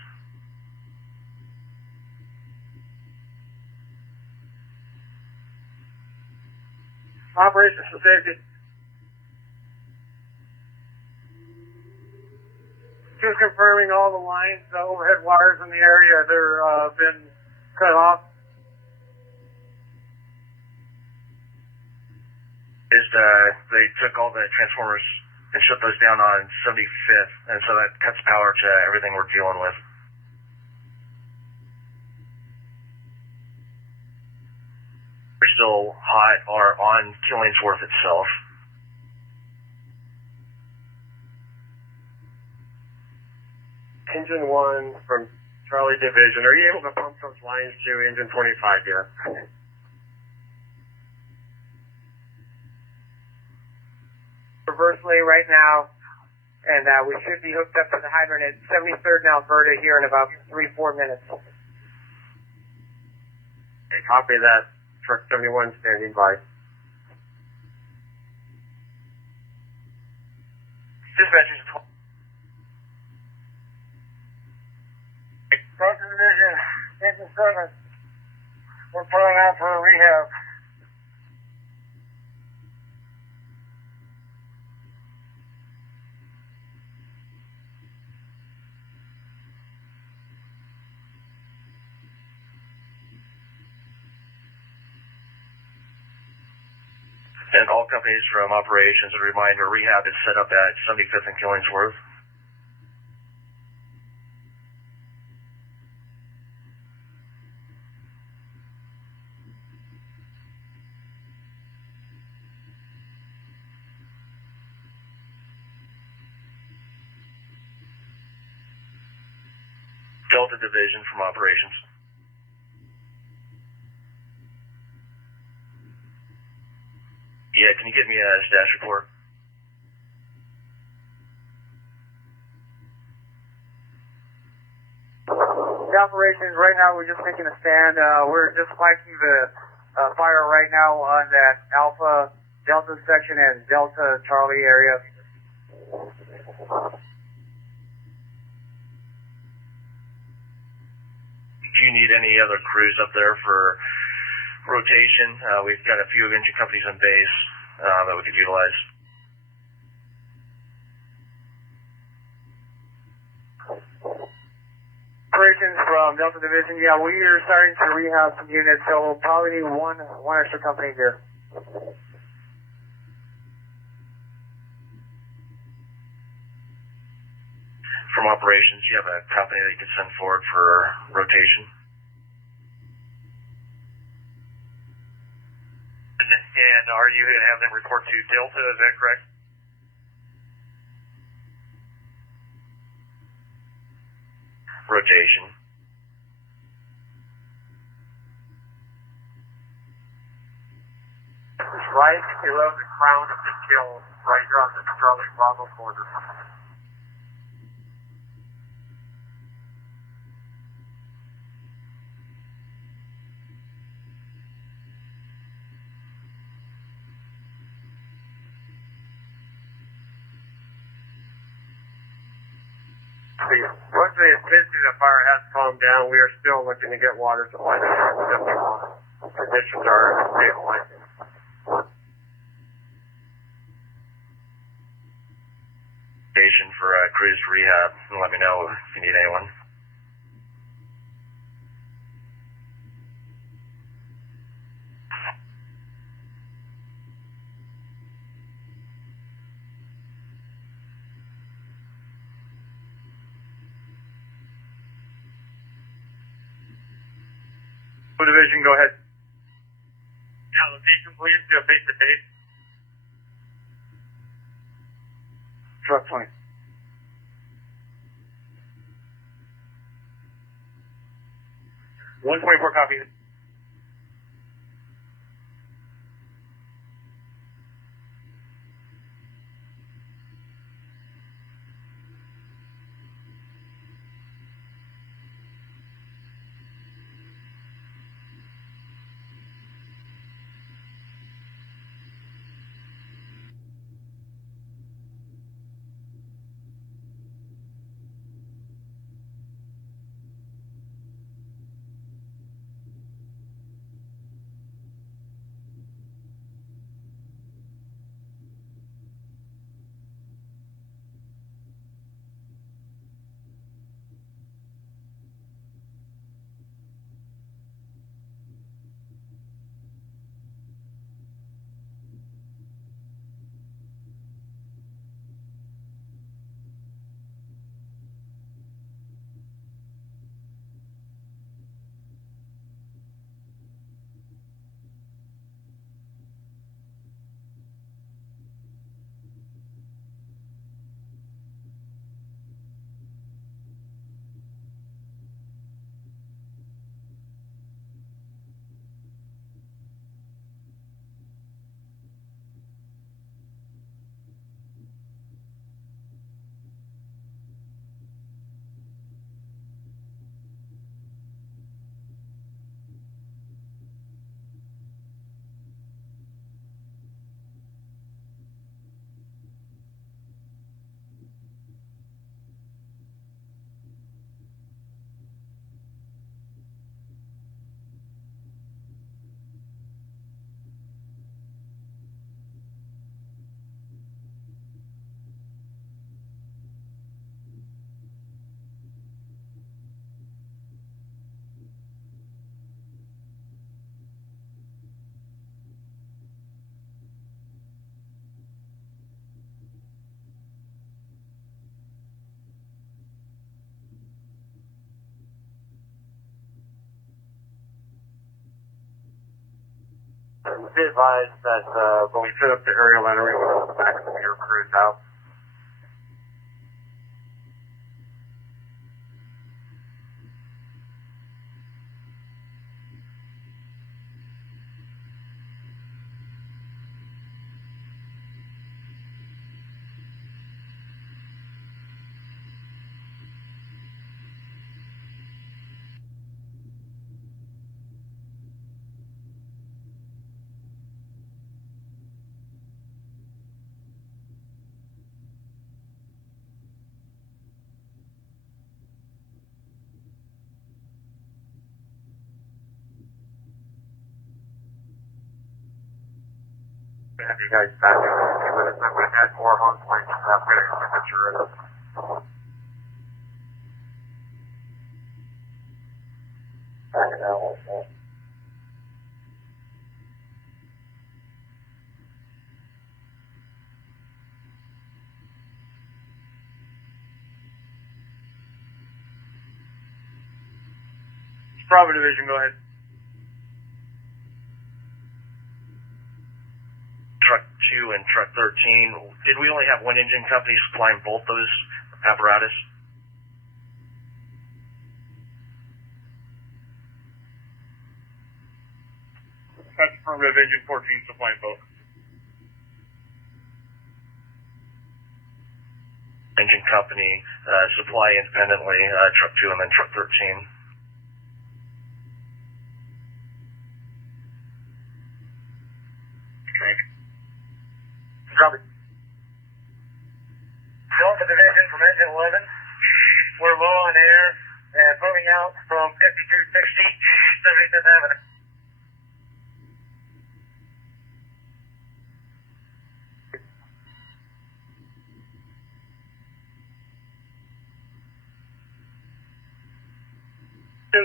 Operations for safety. Just confirming all the lines, the overhead wires in the area, they're been cut off. They took all the transformers and shut those down on 75th, and so that cuts power to everything we're dealing with. We're still hot or on Killingsworth itself. Engine 1 from Charlie Division. Are you able to pump those lines to engine 25 here? Reversely right now, and we should be hooked up to the hydrant at 73rd and Alberta here in about 3-4 minutes. Okay, copy that. Truck 71 standing by. Dispatchers. Truck Division, engine 7. We're pulling out for a rehab. And all companies from operations, a reminder, rehab is set up at 75th and Killingsworth. Delta Division from operations. Yeah, can you get me a status report? The operations right now, we're just taking a stand. We're just fighting the fire right now on that Alpha Delta section and Delta Charlie area. Do you need any other crews up there for rotation? We've got a few engine companies on base that we could utilize. Operations from Delta Division, yeah, we are starting to rehab some units, so we'll probably need one extra company here. From operations, you have a company that you can send forward for rotation? And are you going to have them report to Delta, is that correct? Rotation. Right below the crown of the hill, right here on the Charlie Bravo border. Once the intensity of the fire has calmed down, we are still looking to get water supply. Conditions are stabilizing. Station for crews to rehab, and let me know if you need anyone. Division, go ahead. Yeah, location, please. Do a face-to-face. Truck 20. 124 copy. be advised that when we set up the aerial entry, we'll back some of your crews out. Have you guys back in a few minutes? I'm going to add more hose length. I'm going to get a picture of it. Back it out also. Bravo Division, go ahead. Truck 2 and Truck 13, did we only have one engine company supplying both those apparatus? That's affirmative, Engine 14 supplying both. Engine company supply independently, Truck 2 and then Truck 13. Copy. Delta Division from Engine 11. We're low on air and moving out from 5260 75th Avenue.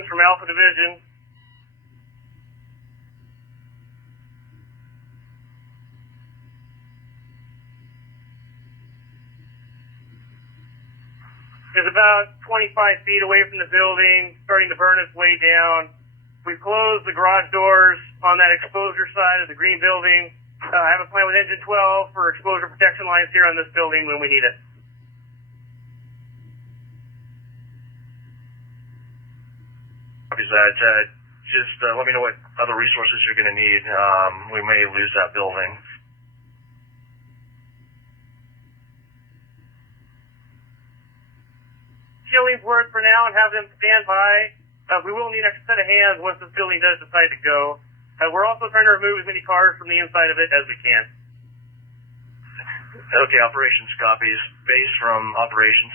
From Alpha Division. Is about 25 feet away from the building, starting to burn its way down. We've closed the garage doors on that exposure side of the green building. I have a plan with Engine 12 for exposure protection lines here on this building when we need it. Copy that. Just let me know what other resources you're going to need. We may lose that building. Killingsworth for now and have them stand by. We will need an extra set of hands once this building does decide to go. We're also trying to remove as many cars from the inside of it as we can. Okay, operations copies. Base from operations.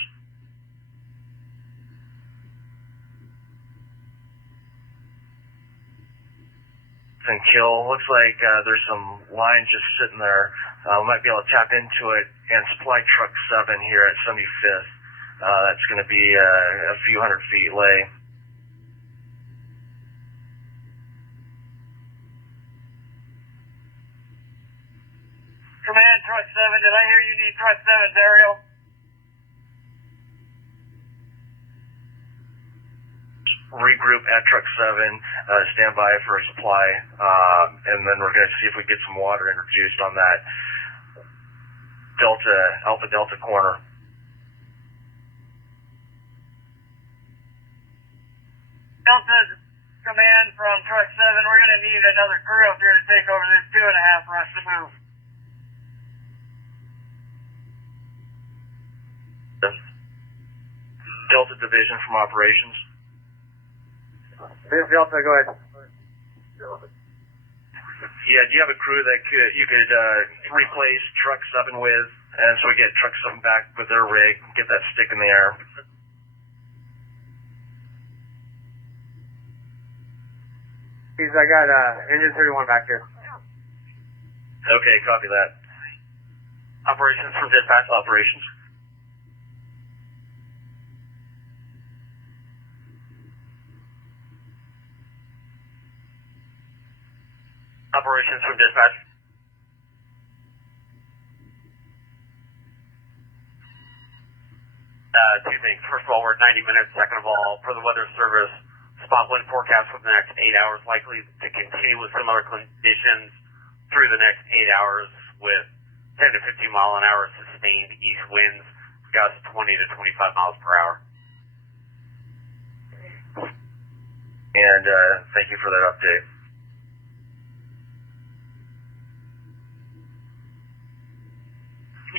And Kill, looks like there's some lines just sitting there. We might be able to tap into it and supply Truck 7 here at 75th. That's going to be a few hundred feet lay. Command, Truck 7, did I hear you need Truck 7's aerial? Regroup at Truck 7, stand by for a supply, and then we're going to see if we get some water introduced on that Alpha Delta corner. Delta Command from Truck 7, we're going to need another crew up here to take over this 2.5 for us to move. Delta Division from operations. This Delta, go ahead. Yeah, do you have a crew that you could replace Truck 7 with, and so we get Truck 7 back with their rig, get that stick in the air? I got Engine 31 back here. Okay, copy that. Operations from dispatch. Operations. Operations from dispatch. Two things. First of all, we're at 90 minutes. Second of all, for the weather service, spot wind forecast for the next 8 hours likely to continue with similar conditions through the next 8 hours with 10 to 15 mile an hour sustained east winds, gusts 20 to 25 miles per hour. And thank you for that update.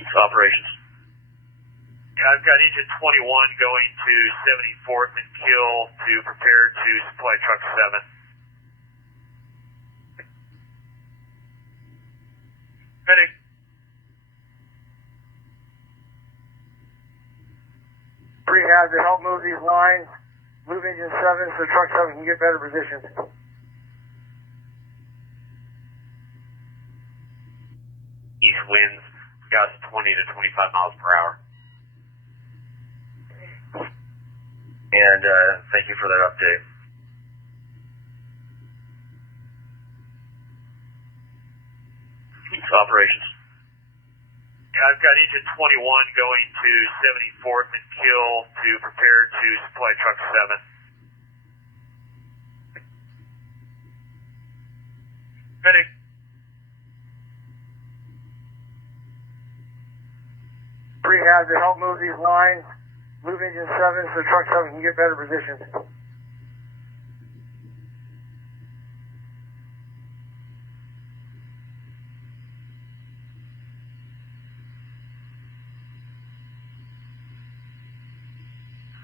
Operations. I've got engine 21 going to 74th and Kill to prepare to supply truck 7. Medic. Rehab to help move these lines. Move engine 7 so truck 7 can get better positions. East winds, gusts 20 to 25 miles per hour. And thank you for that update. Operations. I've got engine 21 going to 74th and Kill to prepare to supply truck 7. Medic. Rehab to help move these lines. Move engine 7 so truck 7 can get better positions.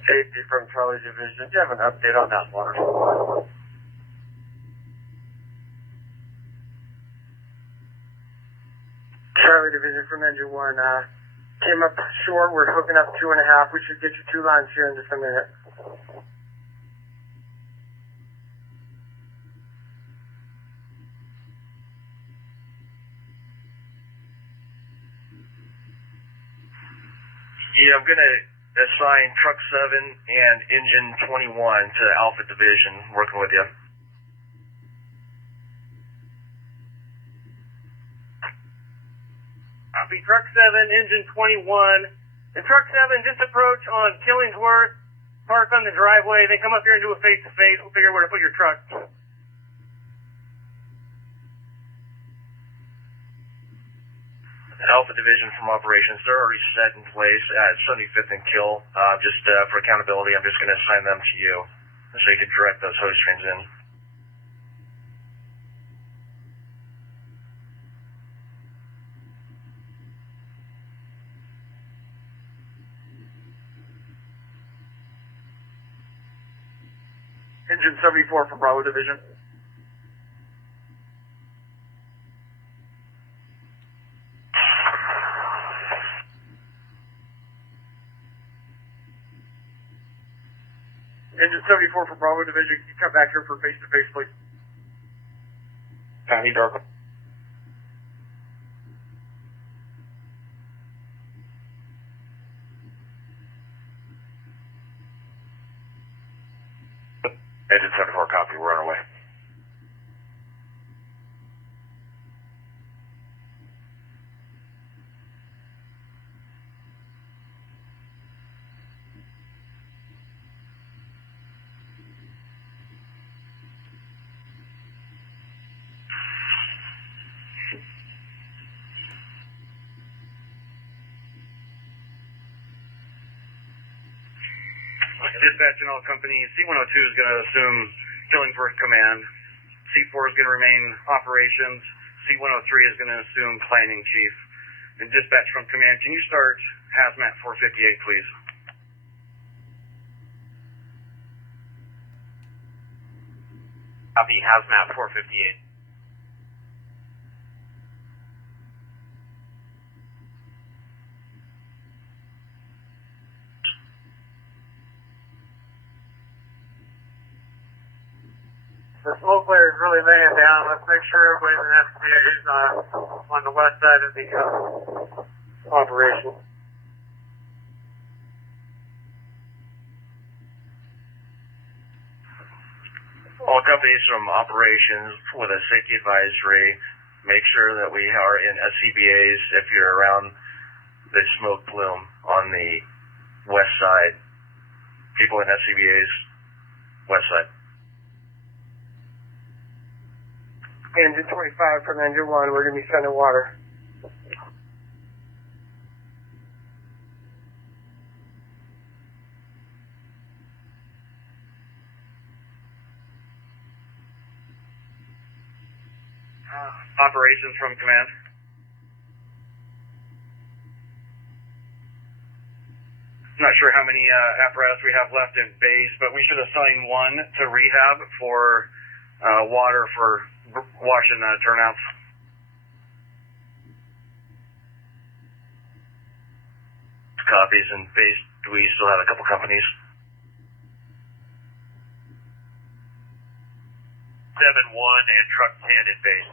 Safety from Charlie Division. Do you have an update on that one? Charlie Division from Engine 1. Came up short. We're hooking up 2.5. We should get you 2 lines here in just a minute. Yeah, I'm going to assign truck 7 and engine 21 to Alpha Division, working with you. Copy. Truck 7, engine 21. And truck 7, just approach on Killingsworth, park on the driveway, then come up here and do a face-to-face. We'll figure out where to put your truck. Alpha Division from operations, they're already set in place at 75th and Kill. Just for accountability, I'm just going to assign them to you so you can direct those hose trains in. Engine 74 from Bravo Division. Engine 74 from Bravo Division, can you come back here for face-to-face, please? County Dark. Engine 74 copy, we're on our way. Dispatch and all companies, C-102 is going to assume Killingsworth command. C-4 is going to remain operations. C-103 is going to assume planning chief. And dispatch from command, can you start hazmat 458, please? Copy, hazmat 458. The smoke layer is really laying down. Let's make sure everybody in the SBA is on the west side of the operation. All companies from operations with a safety advisory, make sure that we are in SCBAs if you're around the smoke plume on the west side. People in SCBAs, west side. Engine 25 from engine 1, we're going to be sending water. Operations from command. Not sure how many apparatus we have left in base, but we should assign one to rehab for water for washing turnouts. Copies in base. Do we still have a couple companies? 7-1 and truck 10 in base.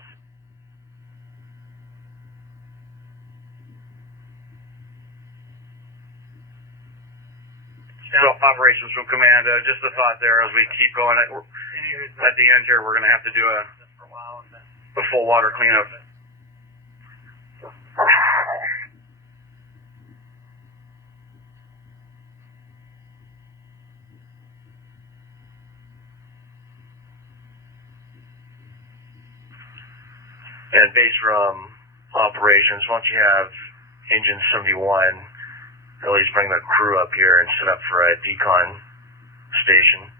So operations from command, just a thought there as we keep going. At the end here, we're going to have to do a full water cleanup. And base from operations, once you have engine 71, at least bring the crew up here and set up for a decon station.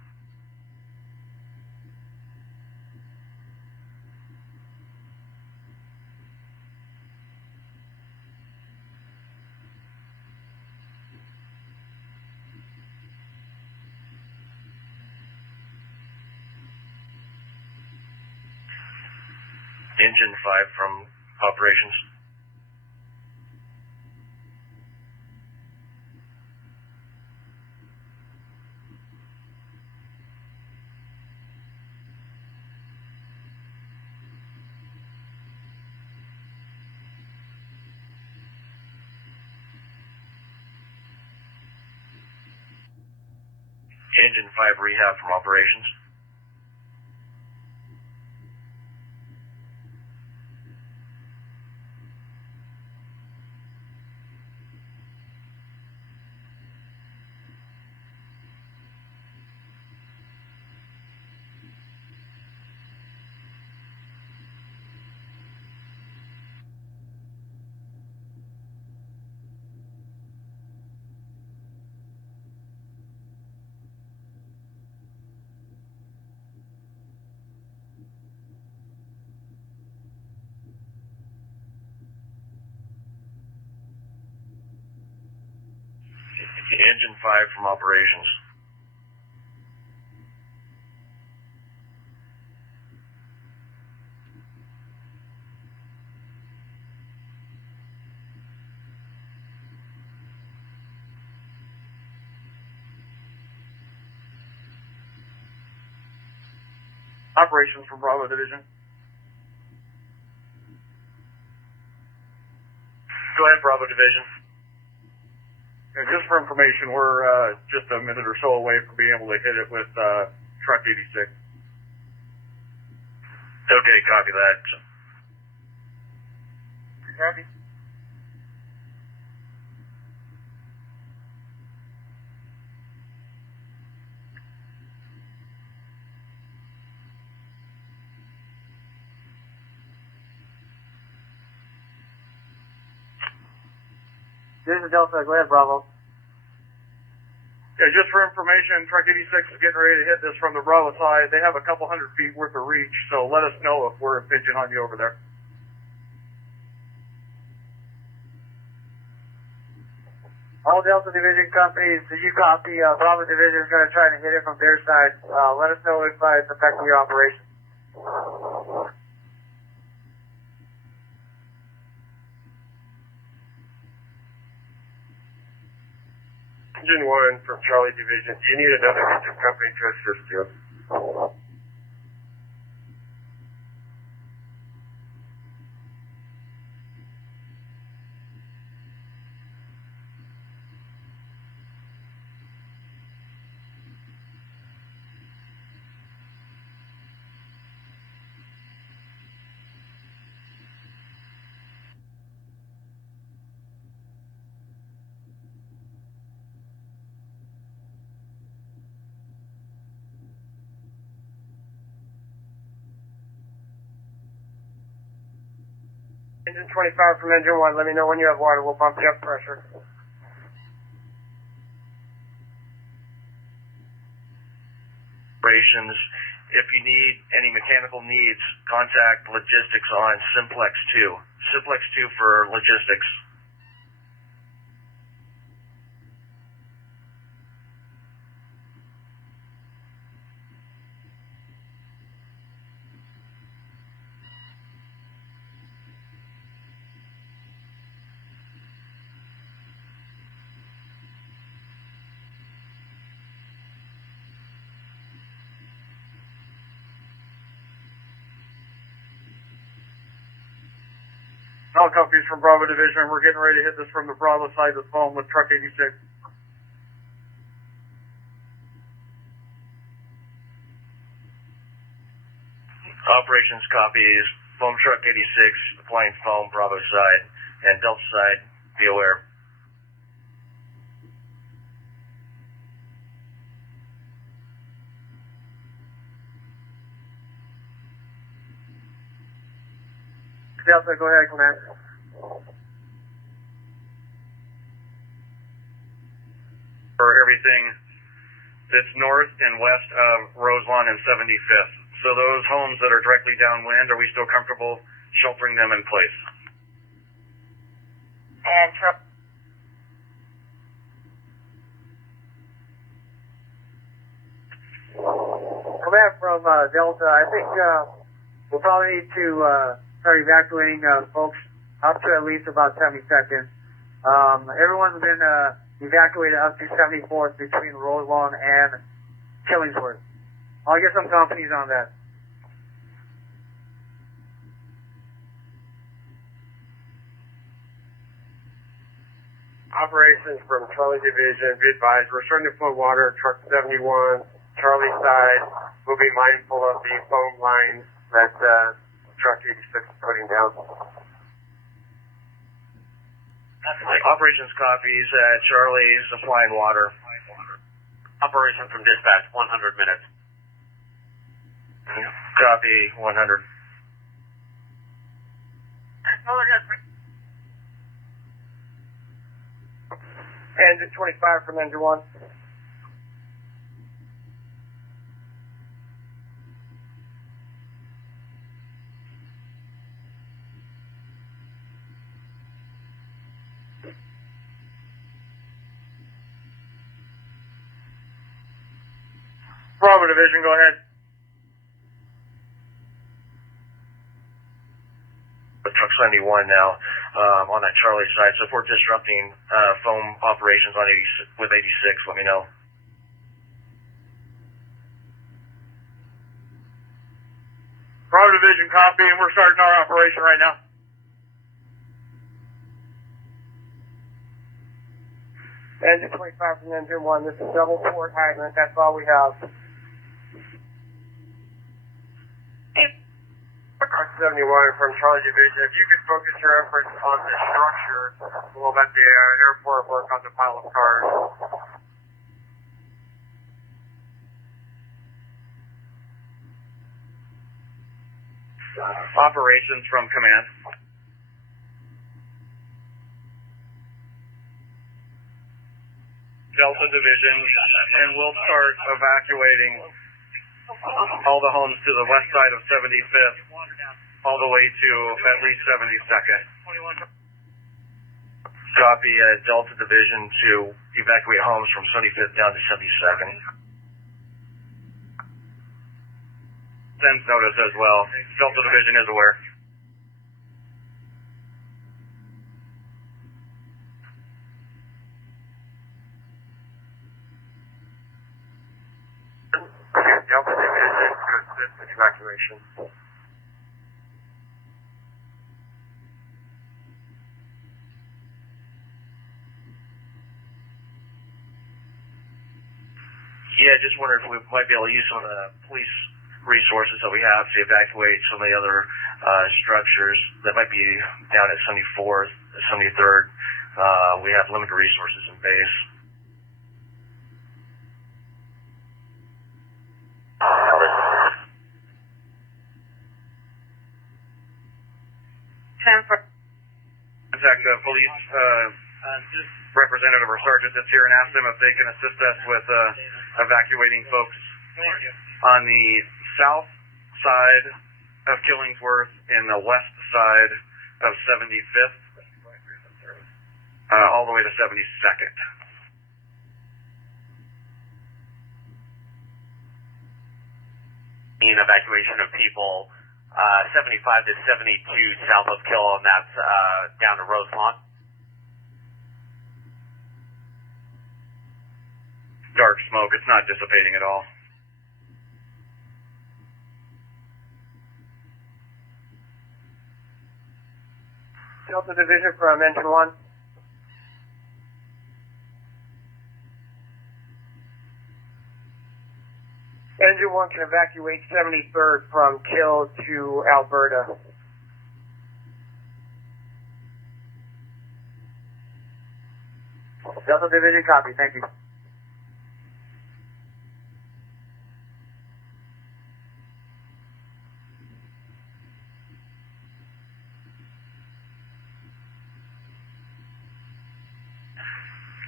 Engine 5 from operations. Engine 5 rehab from operations. Engine 5 from operations. Operations from Bravo Division. Go ahead, Bravo Division. And just for information, we're just a minute or so away from being able to hit it with truck 86. Okay, copy that. Copy. This is Delta. Go ahead, Bravo. Yeah, just for information, truck 86 is getting ready to hit this from the Bravo side. They have a couple 100 feet worth of reach, so let us know if we're impinging on you over there. All Delta Division companies, you copy. Bravo Division is going to try to hit it from their side. Let us know if it's affecting your operation. Engine 1 from Charlie Division. Do you need another engine company to assist you? Engine 25 from engine 1, let me know when you have water. We'll bump you up pressure. Operations. If you need any mechanical needs, contact logistics on Simplex 2. Simplex 2 for logistics. All companies from Bravo Division, we're getting ready to hit this from the Bravo side of the phone with Truck 86. Operations copies, foam truck 86, applying foam, Bravo side, and Delta side, be aware. Delta, go ahead, Command. For everything that's north and west of Roselawn and 75th. So those homes that are directly downwind, are we still comfortable sheltering them in place? And truck. Command from Delta, I think we'll probably need to start evacuating folks up to at least about 70 seconds. Everyone's been evacuated up to 74th between Roselawn and Killingsworth. I'll get some companies on that. Operations from Charlie Division, be advised, we're starting to flow water, truck 71, Charlie side. We'll be mindful of the foam lines that truck 86 is putting down. Operations copies at Charlie's, applying water. Operation from dispatch, 100 minutes. Copy, 100. Engine 25 from engine 1. Bravo Division, go ahead. Truck 71 now on that Charlie side. So if we're disrupting foam operations on 86, with 86, let me know. Bravo Division, copy, and we're starting our operation right now. Engine 25 from engine 1. This is double port hydrant. That's all we have. Truck 71 from Charlie Division, if you could focus your efforts on the structure, we'll let the airport work on the pile of cars. Operations from command. Delta Division, and we'll start evacuating all the homes to the west side of 75th, all the way to at least 72nd. Copy Delta Division to evacuate homes from 75th down to 72nd. Sends notice as well. Delta Division is aware. Delta Division to assist in evacuation. Yeah, just wonder if we might be able to use some of the police resources that we have to evacuate some of the other structures that might be down at 74th, 73rd. We have limited resources in base. 10 for... Contact police representative or sergeant that's here and ask them if they can assist us with evacuating folks on the south side of Killingsworth and the west side of 75th, all the way to 72nd. Evacuation of people 75 to 72 south of Kill, and that's down to Rose Lawn. Dark smoke, it's not dissipating at all. Delta Division from Engine 1. Engine 1 can evacuate 73rd from Kill to Alberta. Delta Division, copy. Thank you.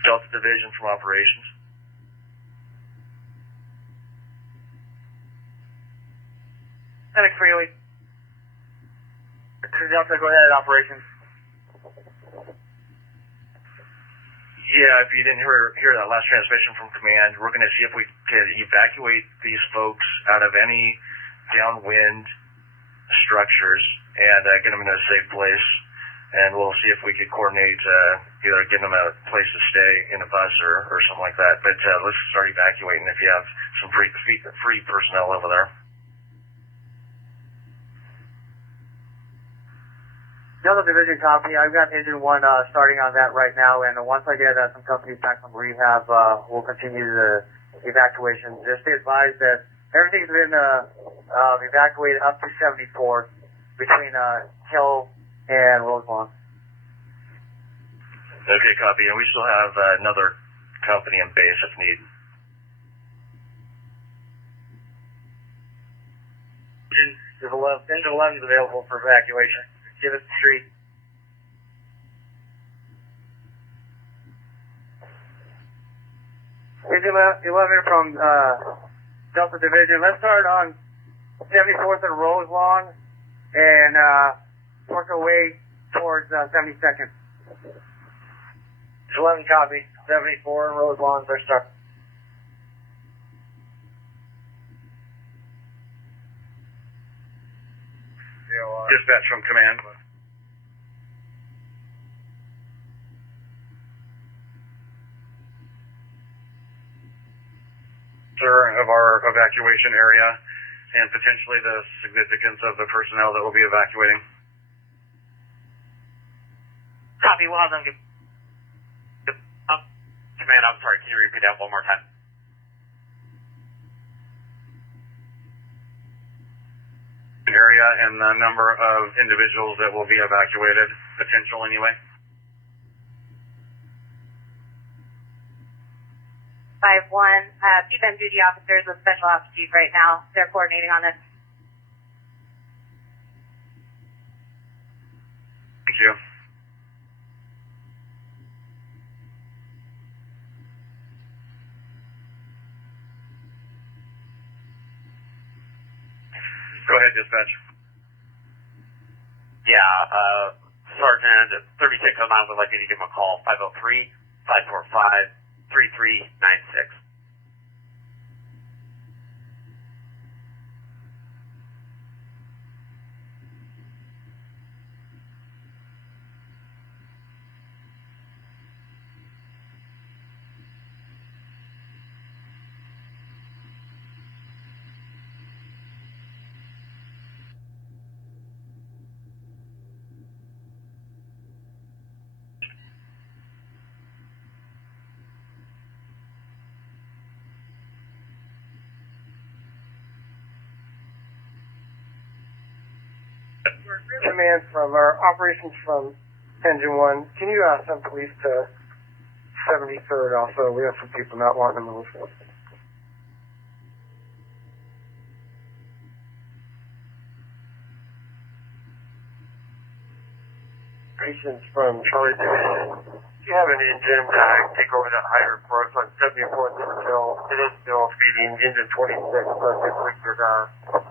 Delta Division from Operations. Lieutenant Freely. Delta, go ahead, Operations. Yeah, if you didn't hear that last transmission from Command, we're going to see if we can evacuate these folks out of any downwind structures and get them in a safe place. And we'll see if we could coordinate either getting them a place to stay in a bus or something like that. But let's start evacuating if you have some free personnel over there. Delta Division, copy. I've got Engine 1 starting on that right now, and once I get some companies back from rehab, we'll continue the evacuation. Just be advised that everything's been evacuated up to 74 between Kill and Roselawn. Okay, copy. And we still have another company in base if needed. Engine 11 is available for evacuation. Give us the street. Engine 11 from Delta Division. Let's start on 74th and Roselawn and work our way towards 72nd. 11 copy. 74 and Roselawn's our start. Dispatch from Command. Of our evacuation area and potentially the significance of the personnel that will be evacuating. Copy, we'll have them give... Command, I'm sorry, can you repeat that one more time? Area and the number of individuals that will be evacuated, potential anyway. 5-1, PBEN duty officers with Special Ops Chief right now. They're coordinating on this. Thank you. Go ahead, dispatch. Yeah, Sergeant 3609 would like you to give him a call, 503-545-3396. Command from our operations from Engine 1. Can you send police to 73rd also? We have some people not wanting to move. Operations from Charlie Division. Do you have an engine take over that hydrant for us on 74th and Hill? It is still feeding engine 26, so if we could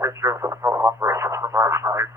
picture from operations from our side.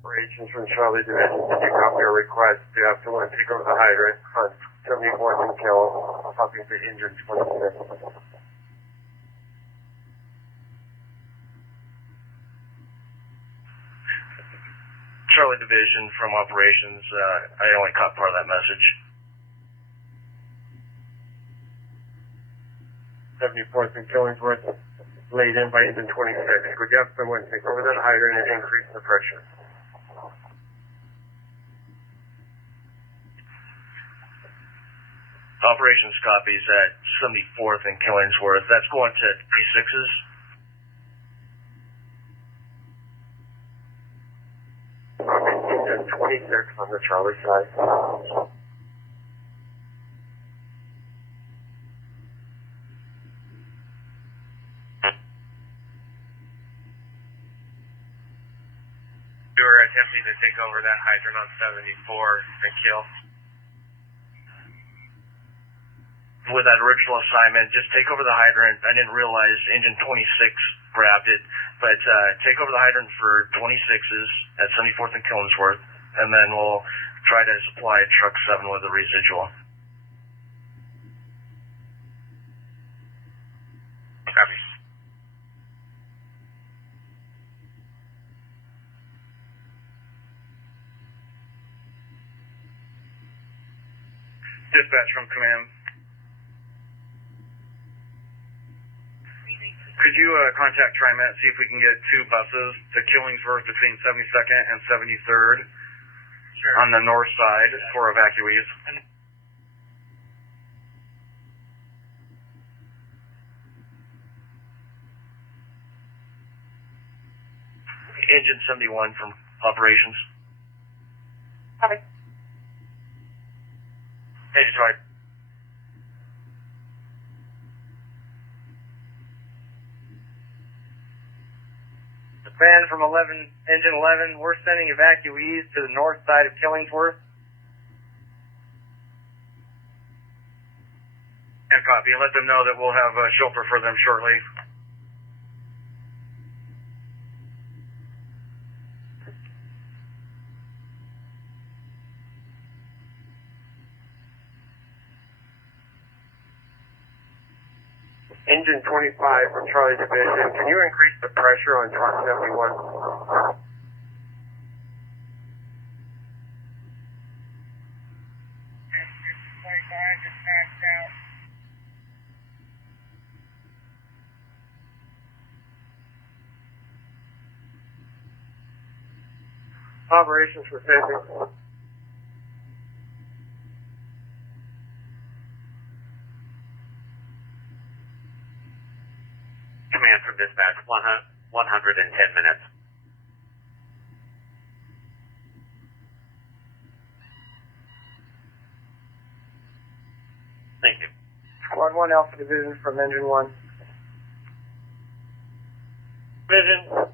Operations from Charlie Division. Did you copy our request to have someone take over the hydrant on 74th and Kill, talking to engine 26? Charlie Division from Operations. I only caught part of that message. 74th and Killingsworth, laid in by engine 26. Could you have someone take over that hydrant and increase the pressure? Operations copies at 74th and Killingsworth. That's going to P6s. Engine 26 on the Charlie side. We were attempting to take over that hydrant on 74 and Kill. With that original assignment, just take over the hydrant. I didn't realize engine 26 grabbed it, but take over the hydrant for 26s at 74th and Killingsworth, and then we'll try to supply truck 7 with the residual. Copy. Dispatch from command. Could you contact TriMet, see if we can get 2 buses to Killingsworth between 72nd and 73rd on the north side for evacuees? Engine 71 from Operations. Copy. Hey, Detroit. Fan from engine 11, we're sending evacuees to the north side of Killingsworth. And copy, and let them know that we'll have shelter for them shortly. Engine 25 from Charlie Division, can you increase the pressure on truck 71? Operations for safety. Command from dispatch, 110 minutes. Thank you. Squad 1 Alpha Division from Engine 1. Division.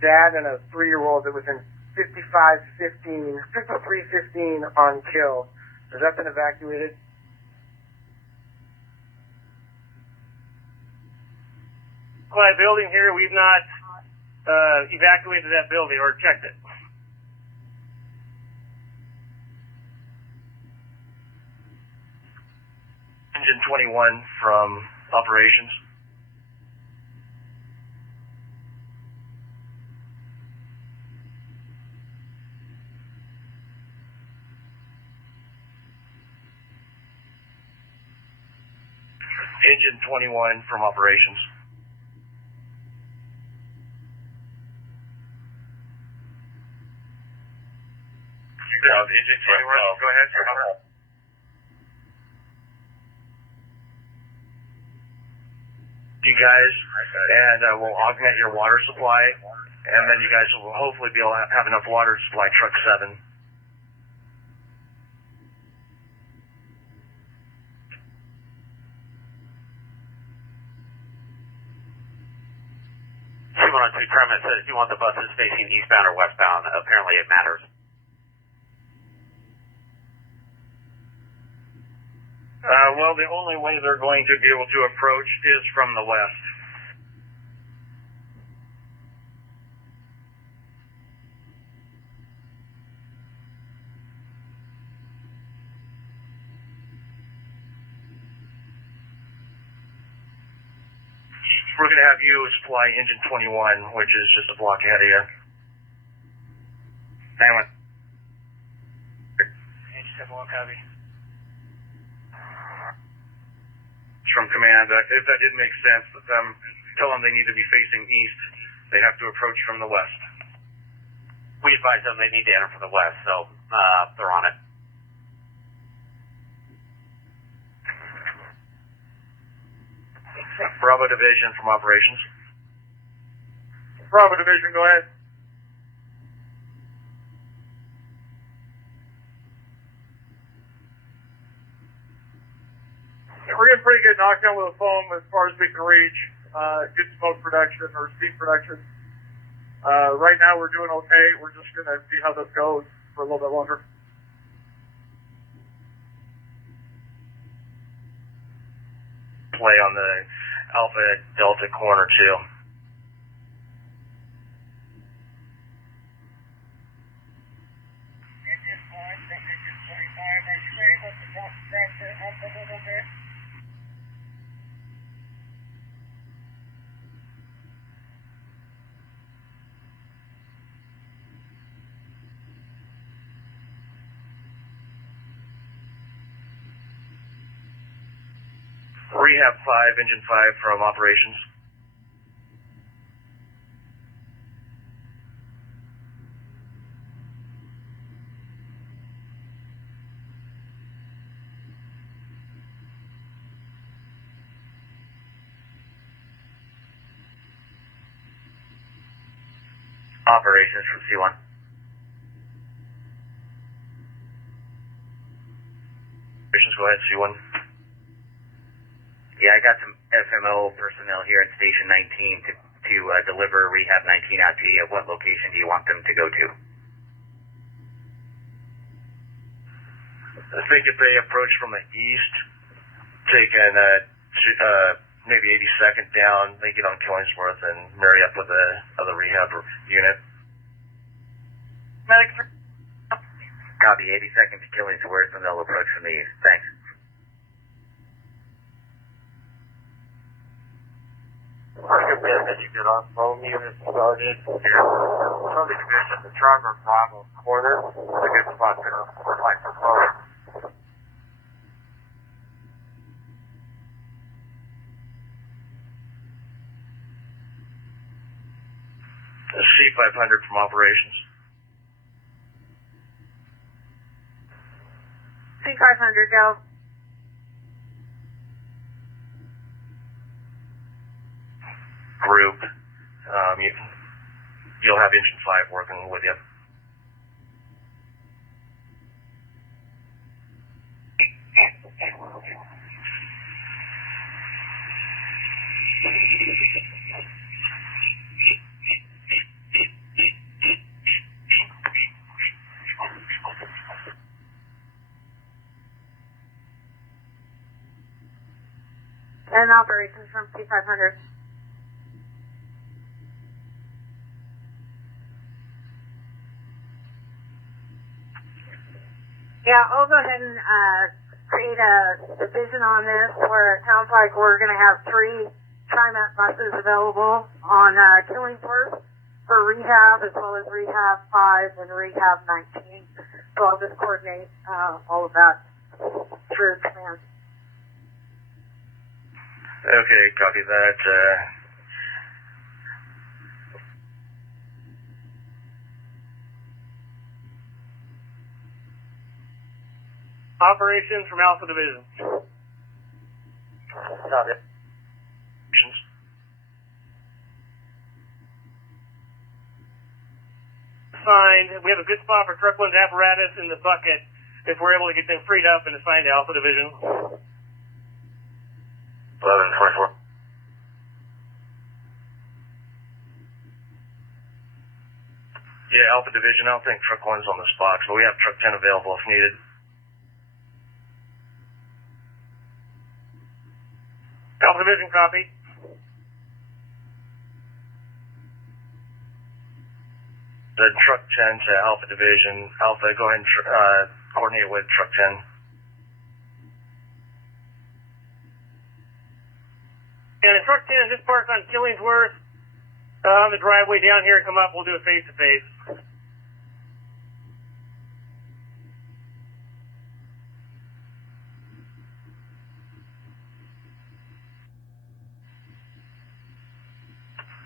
Dad and a 3-year-old that was in 5315 on Kill. Has that been evacuated? My building here, we've not evacuated that building or checked it. Engine 21 from Operations. Engine 21 from operations. Engine 21, go ahead. You guys, and we'll augment your water supply, and then you guys will hopefully be able to have enough water to supply truck 7. C102 Kermit says, do you want the buses facing eastbound or westbound? Apparently it matters. Well, the only way they're going to be able to approach is from the west. We're going to have you supply engine 21, which is just a block ahead of you. 9-1. Engine 71, copy. From command, if that didn't make sense, tell them they need to be facing east. They have to approach from the west. We advise them they need to enter from the west, so they're on it. Bravo Division from operations. Bravo Division, go ahead. We're getting pretty good knockdown with the foam as far as we can reach. Good smoke production or steam production. Right now we're doing okay. We're just going to see how this goes for a little bit longer. Play on the Alpha Delta corner too. Rehab 5, engine 5 from operations. Operations from C1. Operations, go ahead, C1. Yeah, I got some FMO personnel here at Station 19 to deliver Rehab 19 out to you. What location do you want them to go to? I think if they approach from the east, taking maybe 82nd down, they get on Killingsworth and marry up with the other rehab unit. Medic. Copy, 82nd to Killingsworth, and they'll approach from the east. Thanks. Recommend that you get on foam unit started from the division, the Charger Bravo corner. It's a good spot to fight for foam. C500 from operations. C500, go. Group. You'll have engine 5 working with you. And operations from C500. Yeah, I'll go ahead and create a division on this where it sounds like we're going to have 3 TriMet buses available on Killingsworth for rehab as well as Rehab 5 and Rehab 19. So I'll just coordinate all of that through command. Okay, copy that. Operations from Alpha Division. Copy. Assigned. We have a good spot for truck one's apparatus in the bucket if we're able to get them freed up and assigned to Alpha Division. 1124. Yeah, Alpha Division, I don't think truck 1's on the spot, but we have truck 10 available if needed. Alpha Division, copy. The truck 10 to Alpha Division. Alpha, go ahead and coordinate with truck 10. And if truck 10 just parks on Killingsworth, on the driveway down here and come up, we'll do a face-to-face.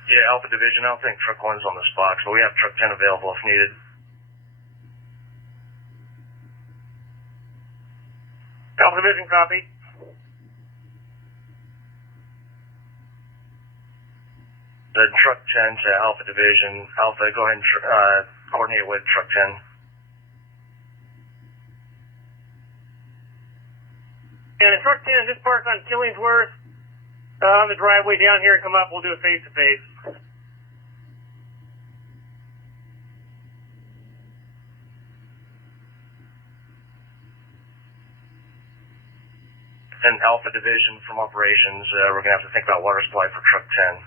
Yeah, Alpha Division, I don't think truck 1's on the spot, but we have truck 10 available if needed. Alpha Division, copy. The truck 10 to Alpha Division. Alpha, go ahead and coordinate with truck 10. And if truck 10 just parks on Killingsworth, on the driveway down here and come up, we'll do a face-to-face. And Alpha Division from operations, we're going to have to think about water supply for truck 10.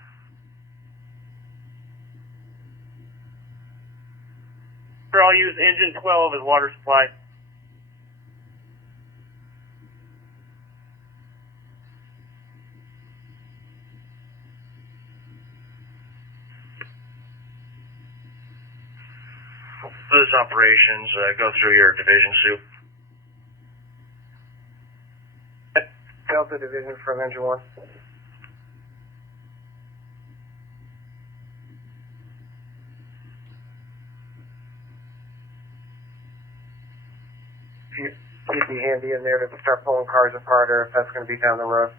Sure, I'll use engine 12 as water supply. Those operations, go through your division soup. Delta Division from Engine 1. Keep me handy in there to start pulling cars apart, or if that's going to be down the road.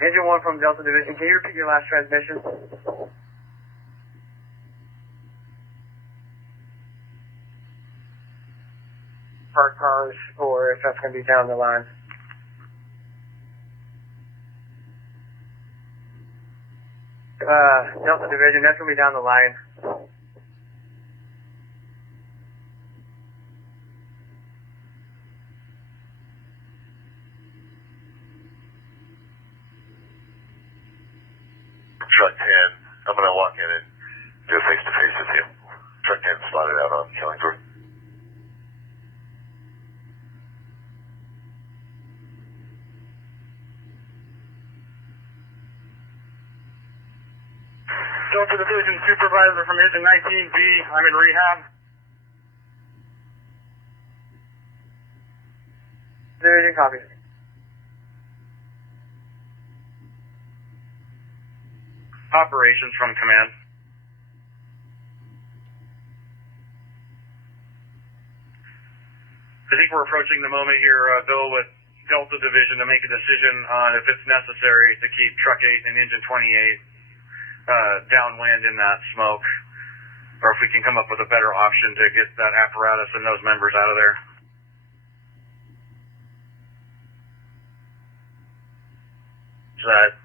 Engine 1 from Delta Division, can you repeat your last transmission? Parked cars, or if that's going to be down the line. Delta Division, that's going to be down the line. Truck 10, I'm going to walk in and do a face-to-face with you. Truck 10 spotted out on Killingsworth. Delta Division Supervisor from Engine 19B. I'm in rehab. Division, copy. Operations from command. I think we're approaching the moment here, Bill, with Delta Division to make a decision on if it's necessary to keep Truck 8 and Engine 28 downwind in that smoke, or if we can come up with a better option to get that apparatus and those members out of there. Is that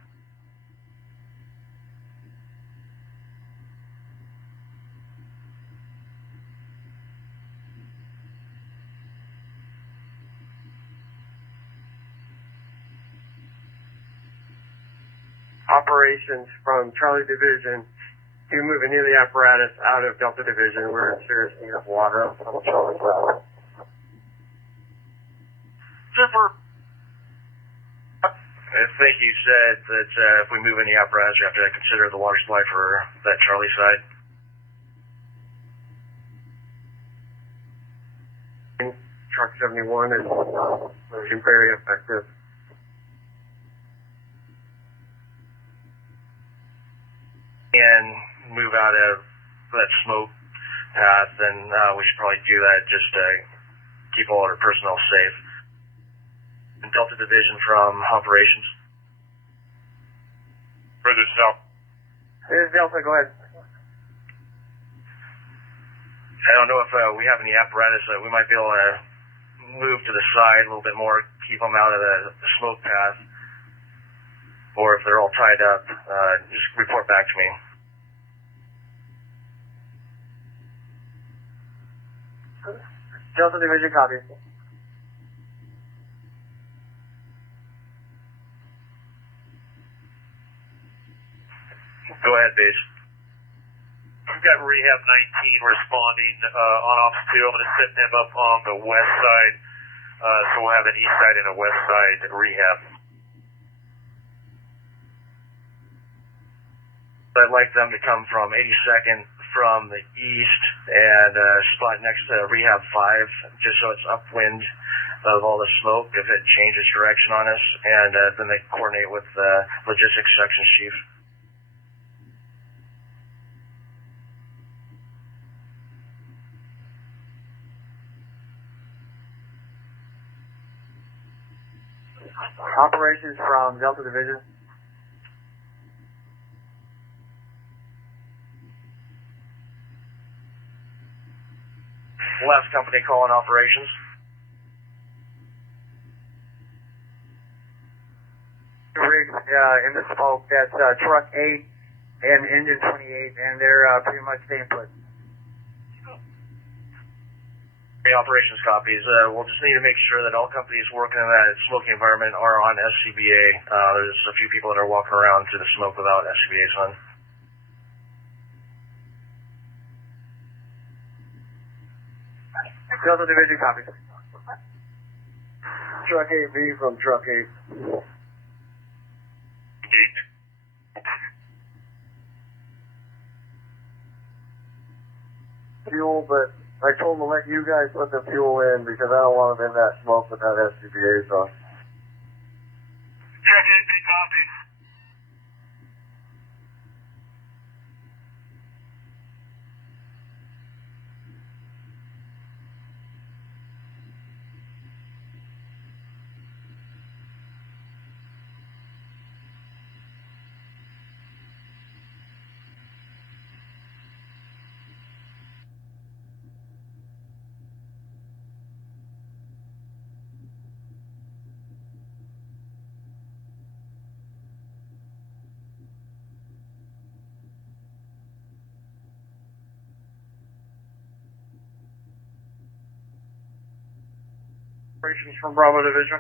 Operations from Charlie Division to moving near the apparatus out of Delta Division. We're in serious need of water on Charlie's route. Super. I think you said that if we move any apparatus, you have to consider the water supply for that Charlie side. Truck 71 is very effective. And move out of that smoke path, then we should probably do that just to keep all our personnel safe. And Delta Division from operations. Further south. This is Delta, go ahead. I don't know if we have any apparatus that we might be able to move to the side a little bit more, keep them out of the smoke path, or if they're all tied up, just report back to me. Delta Division, copy. Go ahead, base. We've got Rehab 19 responding on Ops 2. I'm going to set them up on the west side, so we'll have an east side and a west side rehab. I'd like them to come from 82nd from the east and spot next to Rehab 5, just so it's upwind of all the smoke if it changes direction on us, and then they coordinate with the logistics section chief. Operations from Delta Division. Last company calling operations. Rigs in the smoke, that's Truck 8 and Engine 28, and they're pretty much staying put. The operations copies. We'll just need to make sure that all companies working in that smoky environment are on SCBA. There's a few people that are walking around through the smoke without SCBAs on. Delta Division, copy. Truck 8B from Truck 8. Fuel, but I told them to let you guys put the fuel in because I don't want them in that smoke without SCBAs on. Truck 8B, copy. Operations from Bravo Division.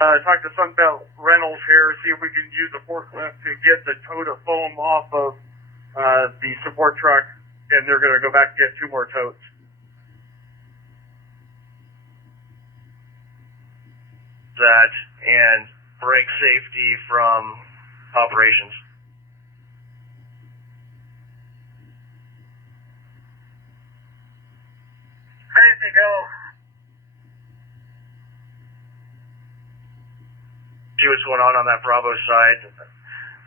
Talk to Sunbelt Rentals here, see if we can use the forklift to get the tote of foam off of the support truck, and they're going to go back and get 2 more totes. That and brake safety from operations. Ready to go. See what's going on that Bravo side.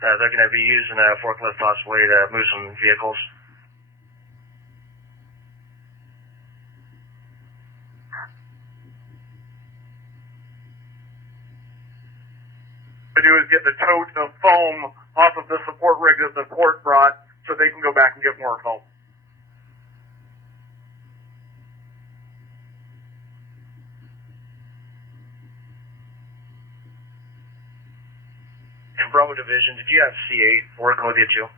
They're going to be using a forklift possibly to move some vehicles. What to do is get the tote of foam off of the support rig that the port brought so they can go back and get more foam. In Bravo Division, did you have C8 working with you too?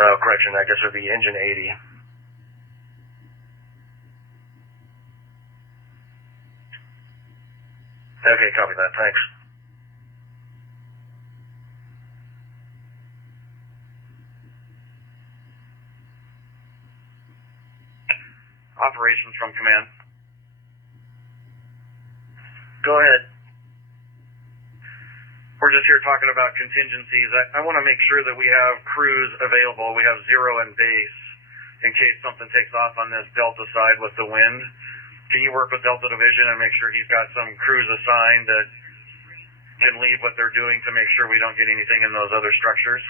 Oh, correction, I guess it would be Engine 80. Okay, copy that, thanks. Operations from command. Go ahead. We're just here talking about contingencies. I want to make sure that we have crews available. We have 0 in base in case something takes off on this Delta side with the wind. Can you work with Delta Division and make sure he's got some crews assigned that can leave what they're doing to make sure we don't get anything in those other structures?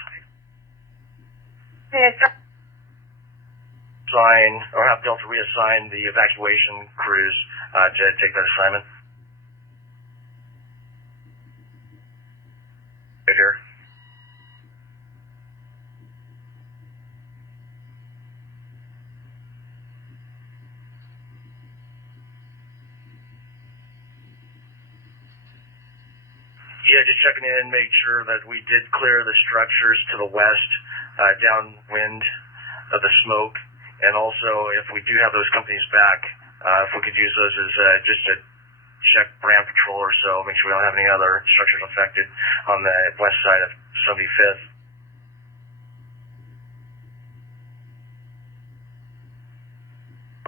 Assign, or have Delta reassign the evacuation crews to take that assignment. Right here. Yeah, just checking in, make sure that we did clear the structures to the west, downwind of the smoke, and also if we do have those companies back, if we could use those as just a check brand patrol or so, make sure we don't have any other structures affected on the west side of 75th.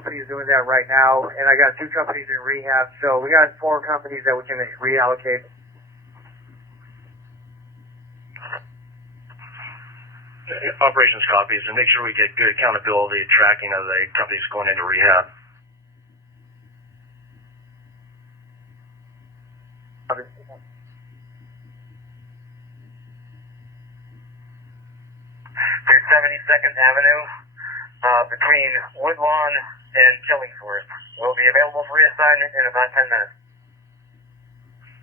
Companies doing that right now, and I got 2 companies in rehab, so we got 4 companies that we can reallocate. Operations copies, and make sure we get good accountability tracking of the companies going into rehab. Through 72nd Avenue, between Woodlawn and Killingsworth. Will be available for reassignment in about 10 minutes.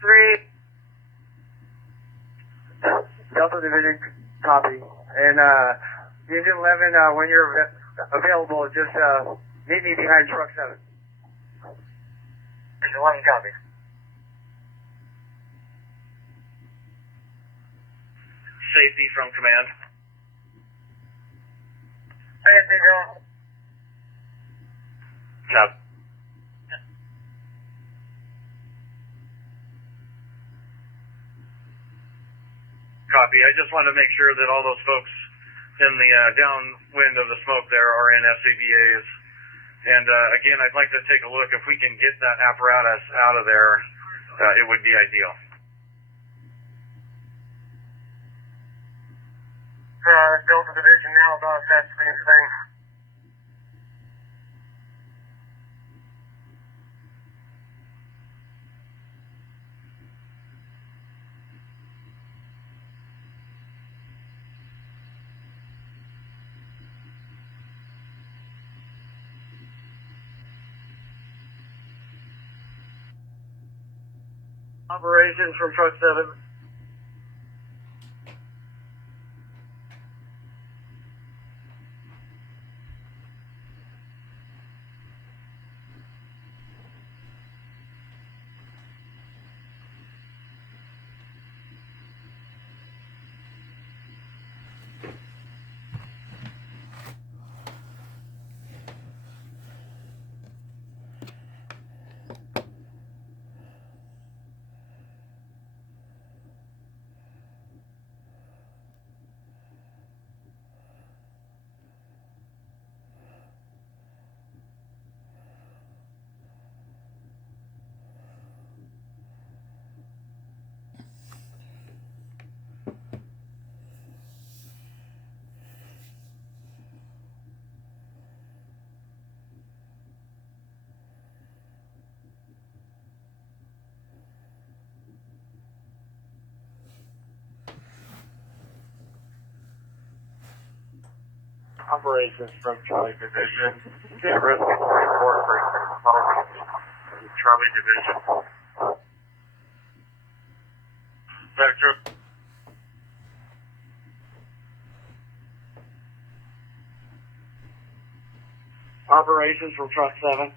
3 Delta Division copy. And Engine 11, when you're available, just meet me behind truck 7. Engine 11 copy. Safety from command. Safety, go. Copy. Copy. I just want to make sure that all those folks in the downwind of the smoke there are in SCBAs. And again, I'd like to take a look. If we can get that apparatus out of there, it would be ideal. Delta Division now about that same thing. Operations from truck 7. Operations from Charlie Division. Can't risk it. Report for Charlie Division. Vector. Operations from Truck 7.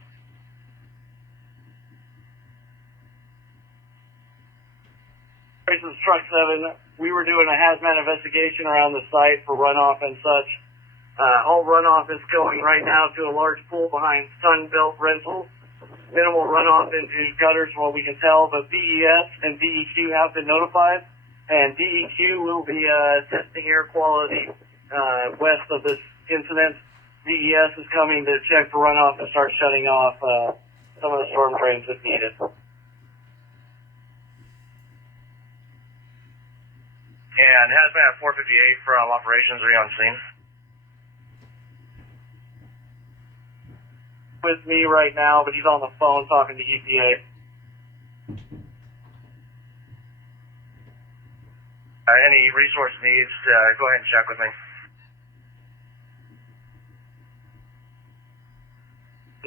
Operations Truck 7. We were doing a hazmat investigation around the site for runoff and such. All runoff is going right now to a large pool behind Sunbelt Rentals. Minimal runoff into gutters from what we can tell, but DES and DEQ have been notified, and DEQ will be testing air quality west of this incident. DES is coming to check for runoff and start shutting off some of the storm drains if needed. And hazmat 458 from operations, are you on scene? With me right now, but he's on the phone talking to EPA. Any resource needs, go ahead and check with me.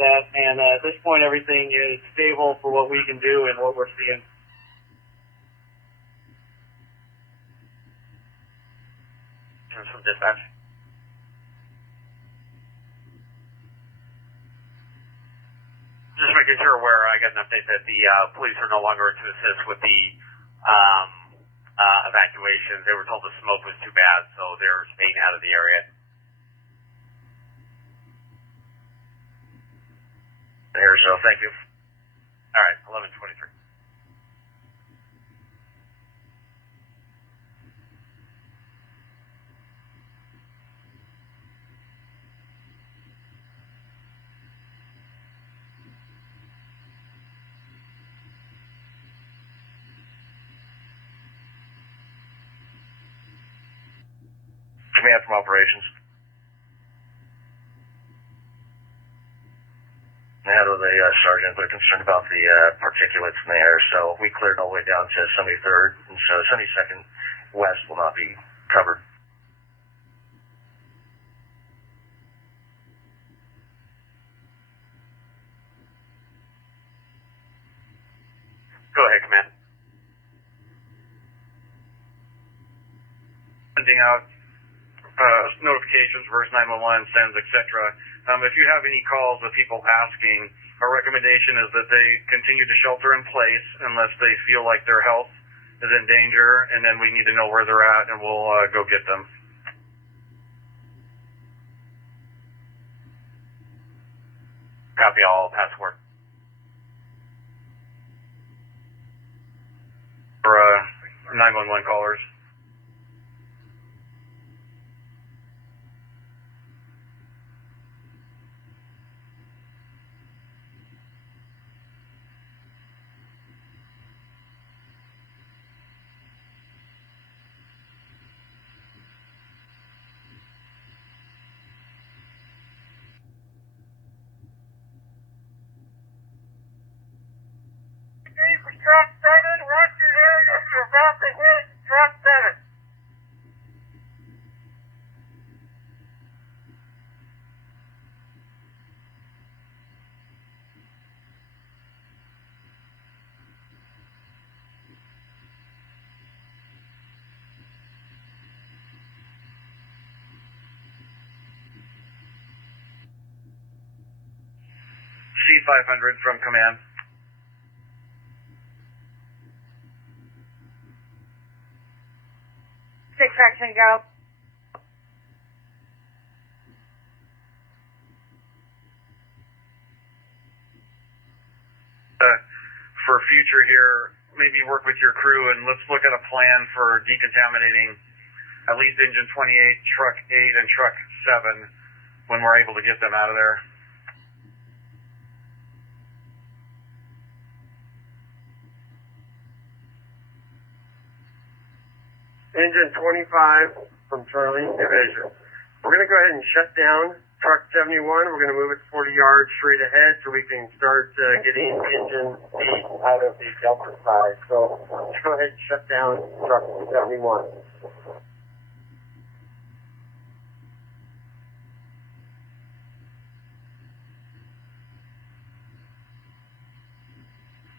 That, and at this point, everything is stable for what we can do and what we're seeing. From dispatch. Just making sure where I get an update that the police are no longer to assist with the evacuation. They were told the smoke was too bad, so they're staying out of the area. Here, so thank you. All right, 11:23. Command from operations. Now to the sergeant, they're concerned about the particulates in the air, so we cleared all the way down to 73rd, and so 72nd West will not be covered. Go ahead, Command. Sending out notifications, verse 911 sends, etc. If you have any calls of people asking, our recommendation is that they continue to shelter in place unless they feel like their health is in danger, and then we need to know where they're at, and we'll go get them. Copy all, passport. For 911 callers. Track 7, watch your area, you're about to hit track 7. C500 from command. Six action, go. For future here, maybe work with your crew and let's look at a plan for decontaminating at least engine 28, truck 8, and truck 7 when we're able to get them out of there. Engine 25 from Charlie Division. We're going to go ahead and shut down truck 71. We're going to move it 40 yards straight ahead so we can start getting engine 8 out of the Delta side. So let's go ahead and shut down truck 71.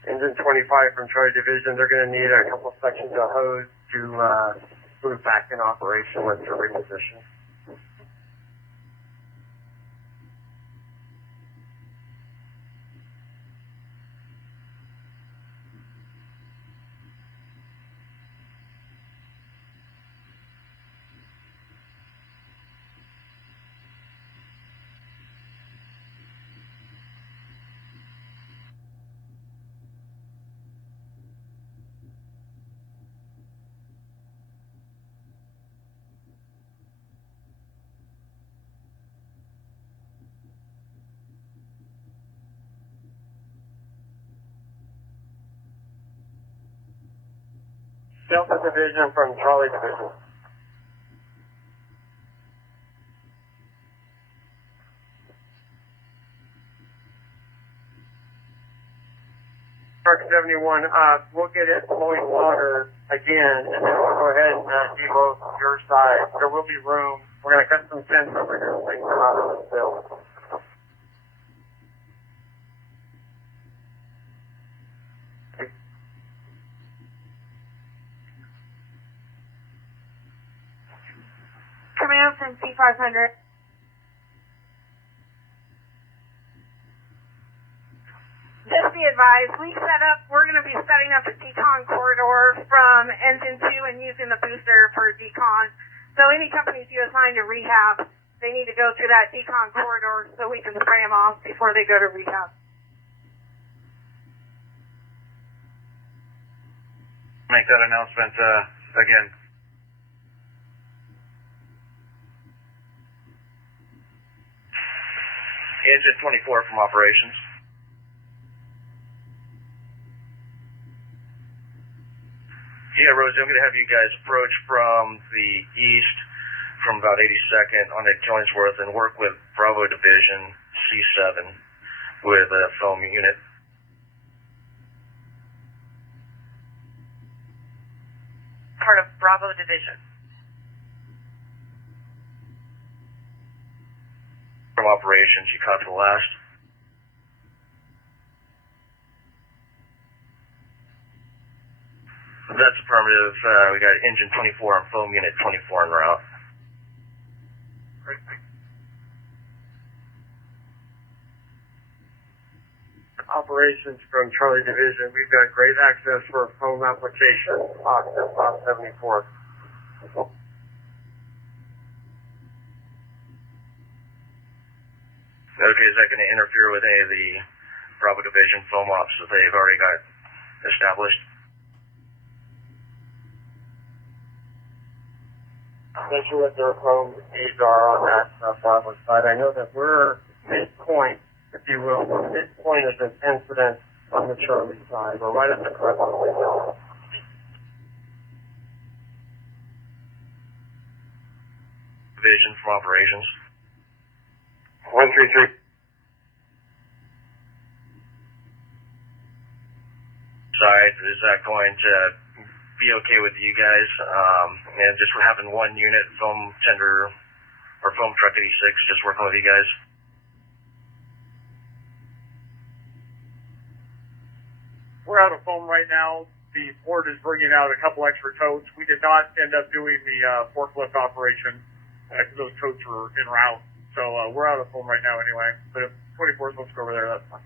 Engine 25 from Charlie Division, they're going to need a couple sections of hose to move back in operation once they're repositioned. Delta Division from Charlie Division. Truck 71, we'll get it flowing water again, and then we'll go ahead and deload your side. There will be room. We're going to cut some fence over here so you can come out of the field. Command from C500. Just be advised, we're going to be setting up a decon corridor from engine 2 and using the booster for decon. So any companies you assign to rehab, they need to go through that decon corridor so we can spray them off before they go to rehab. Make that announcement again. Engine 24 from operations. Yeah, Rosie, I'm going to have you guys approach from the east from about 82nd on the Killingsworth and work with Bravo Division C7 with a foam unit. Part of Bravo Division. From operations, you caught the last. That's affirmative. We got engine 24 and foam unit 24 en route. Operations from Charlie Division. We've got great access for foam application. Access on 74. Okay, is that going to interfere with any of the Bravo Division foam ops that they've already got established? Not sure what their foam needs are on that Bravo side. I know that we're midpoint, if you will, we're midpoint of this incident on the Charlie side. We're right at the crest of the hill. Division from operations. 133. Side, is that going to be okay with you guys? And just having one unit foam tender or foam truck 86 just working with you guys? We're out of foam right now. The port is bringing out a couple extra totes. We did not end up doing the forklift operation because those totes were en route. So we're out of foam right now anyway. But if 24 is supposed to go over there, that's fine.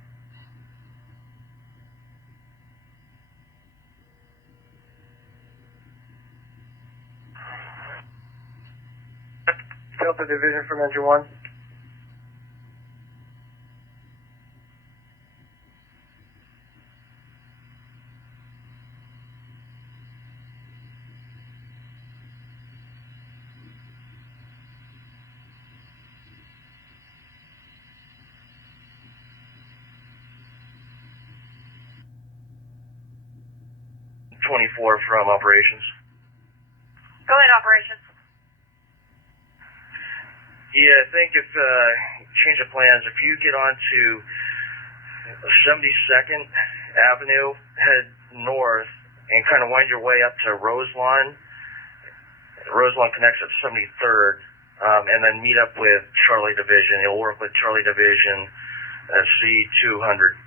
Delta Division from Engine 1. From operations. Go ahead, operations. Yeah, I think if change of plans, if you get onto 72nd Avenue, head north, and kind of wind your way up to Roselawn. Roselawn connects at 73rd, and then meet up with Charlie Division. You'll work with Charlie Division C200.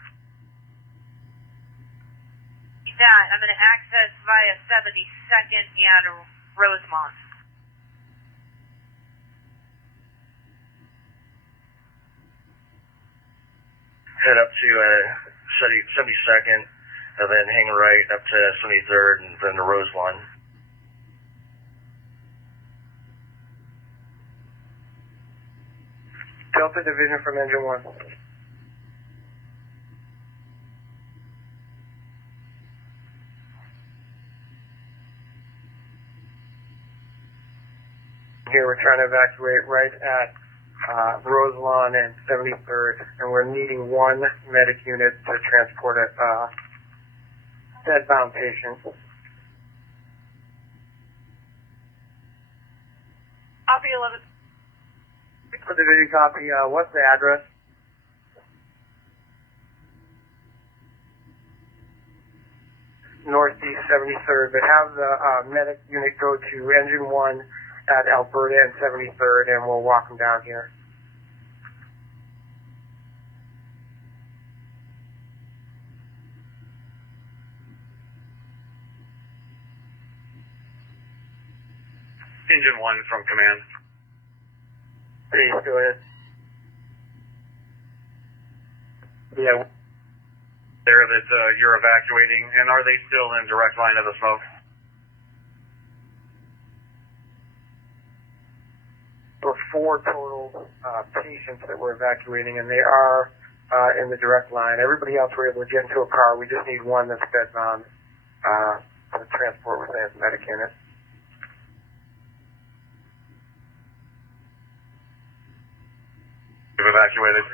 That I'm going to access via 72nd and Rosemont. Head up to 72nd, and then hang right up to 73rd, and then to Roselawn. Delta Division from Engine 1. Here we're trying to evacuate right at Roselawn and 73rd, and we're needing one medic unit to transport a dead-bound patient. Copy 11. For division copy, what's the address? Northeast 73rd, but have the medic unit go to engine 1 at Alberta and 73rd, and we'll walk them down here. Engine 1 from command. Please go ahead. Yeah. There that you're evacuating, and are they still in direct line of the smoke? There were 4 total patients that we're evacuating, and they are in the direct line. Everybody else were able to get into a car. We just need one that's bedbound to transport with a medic in it. You've evacuated.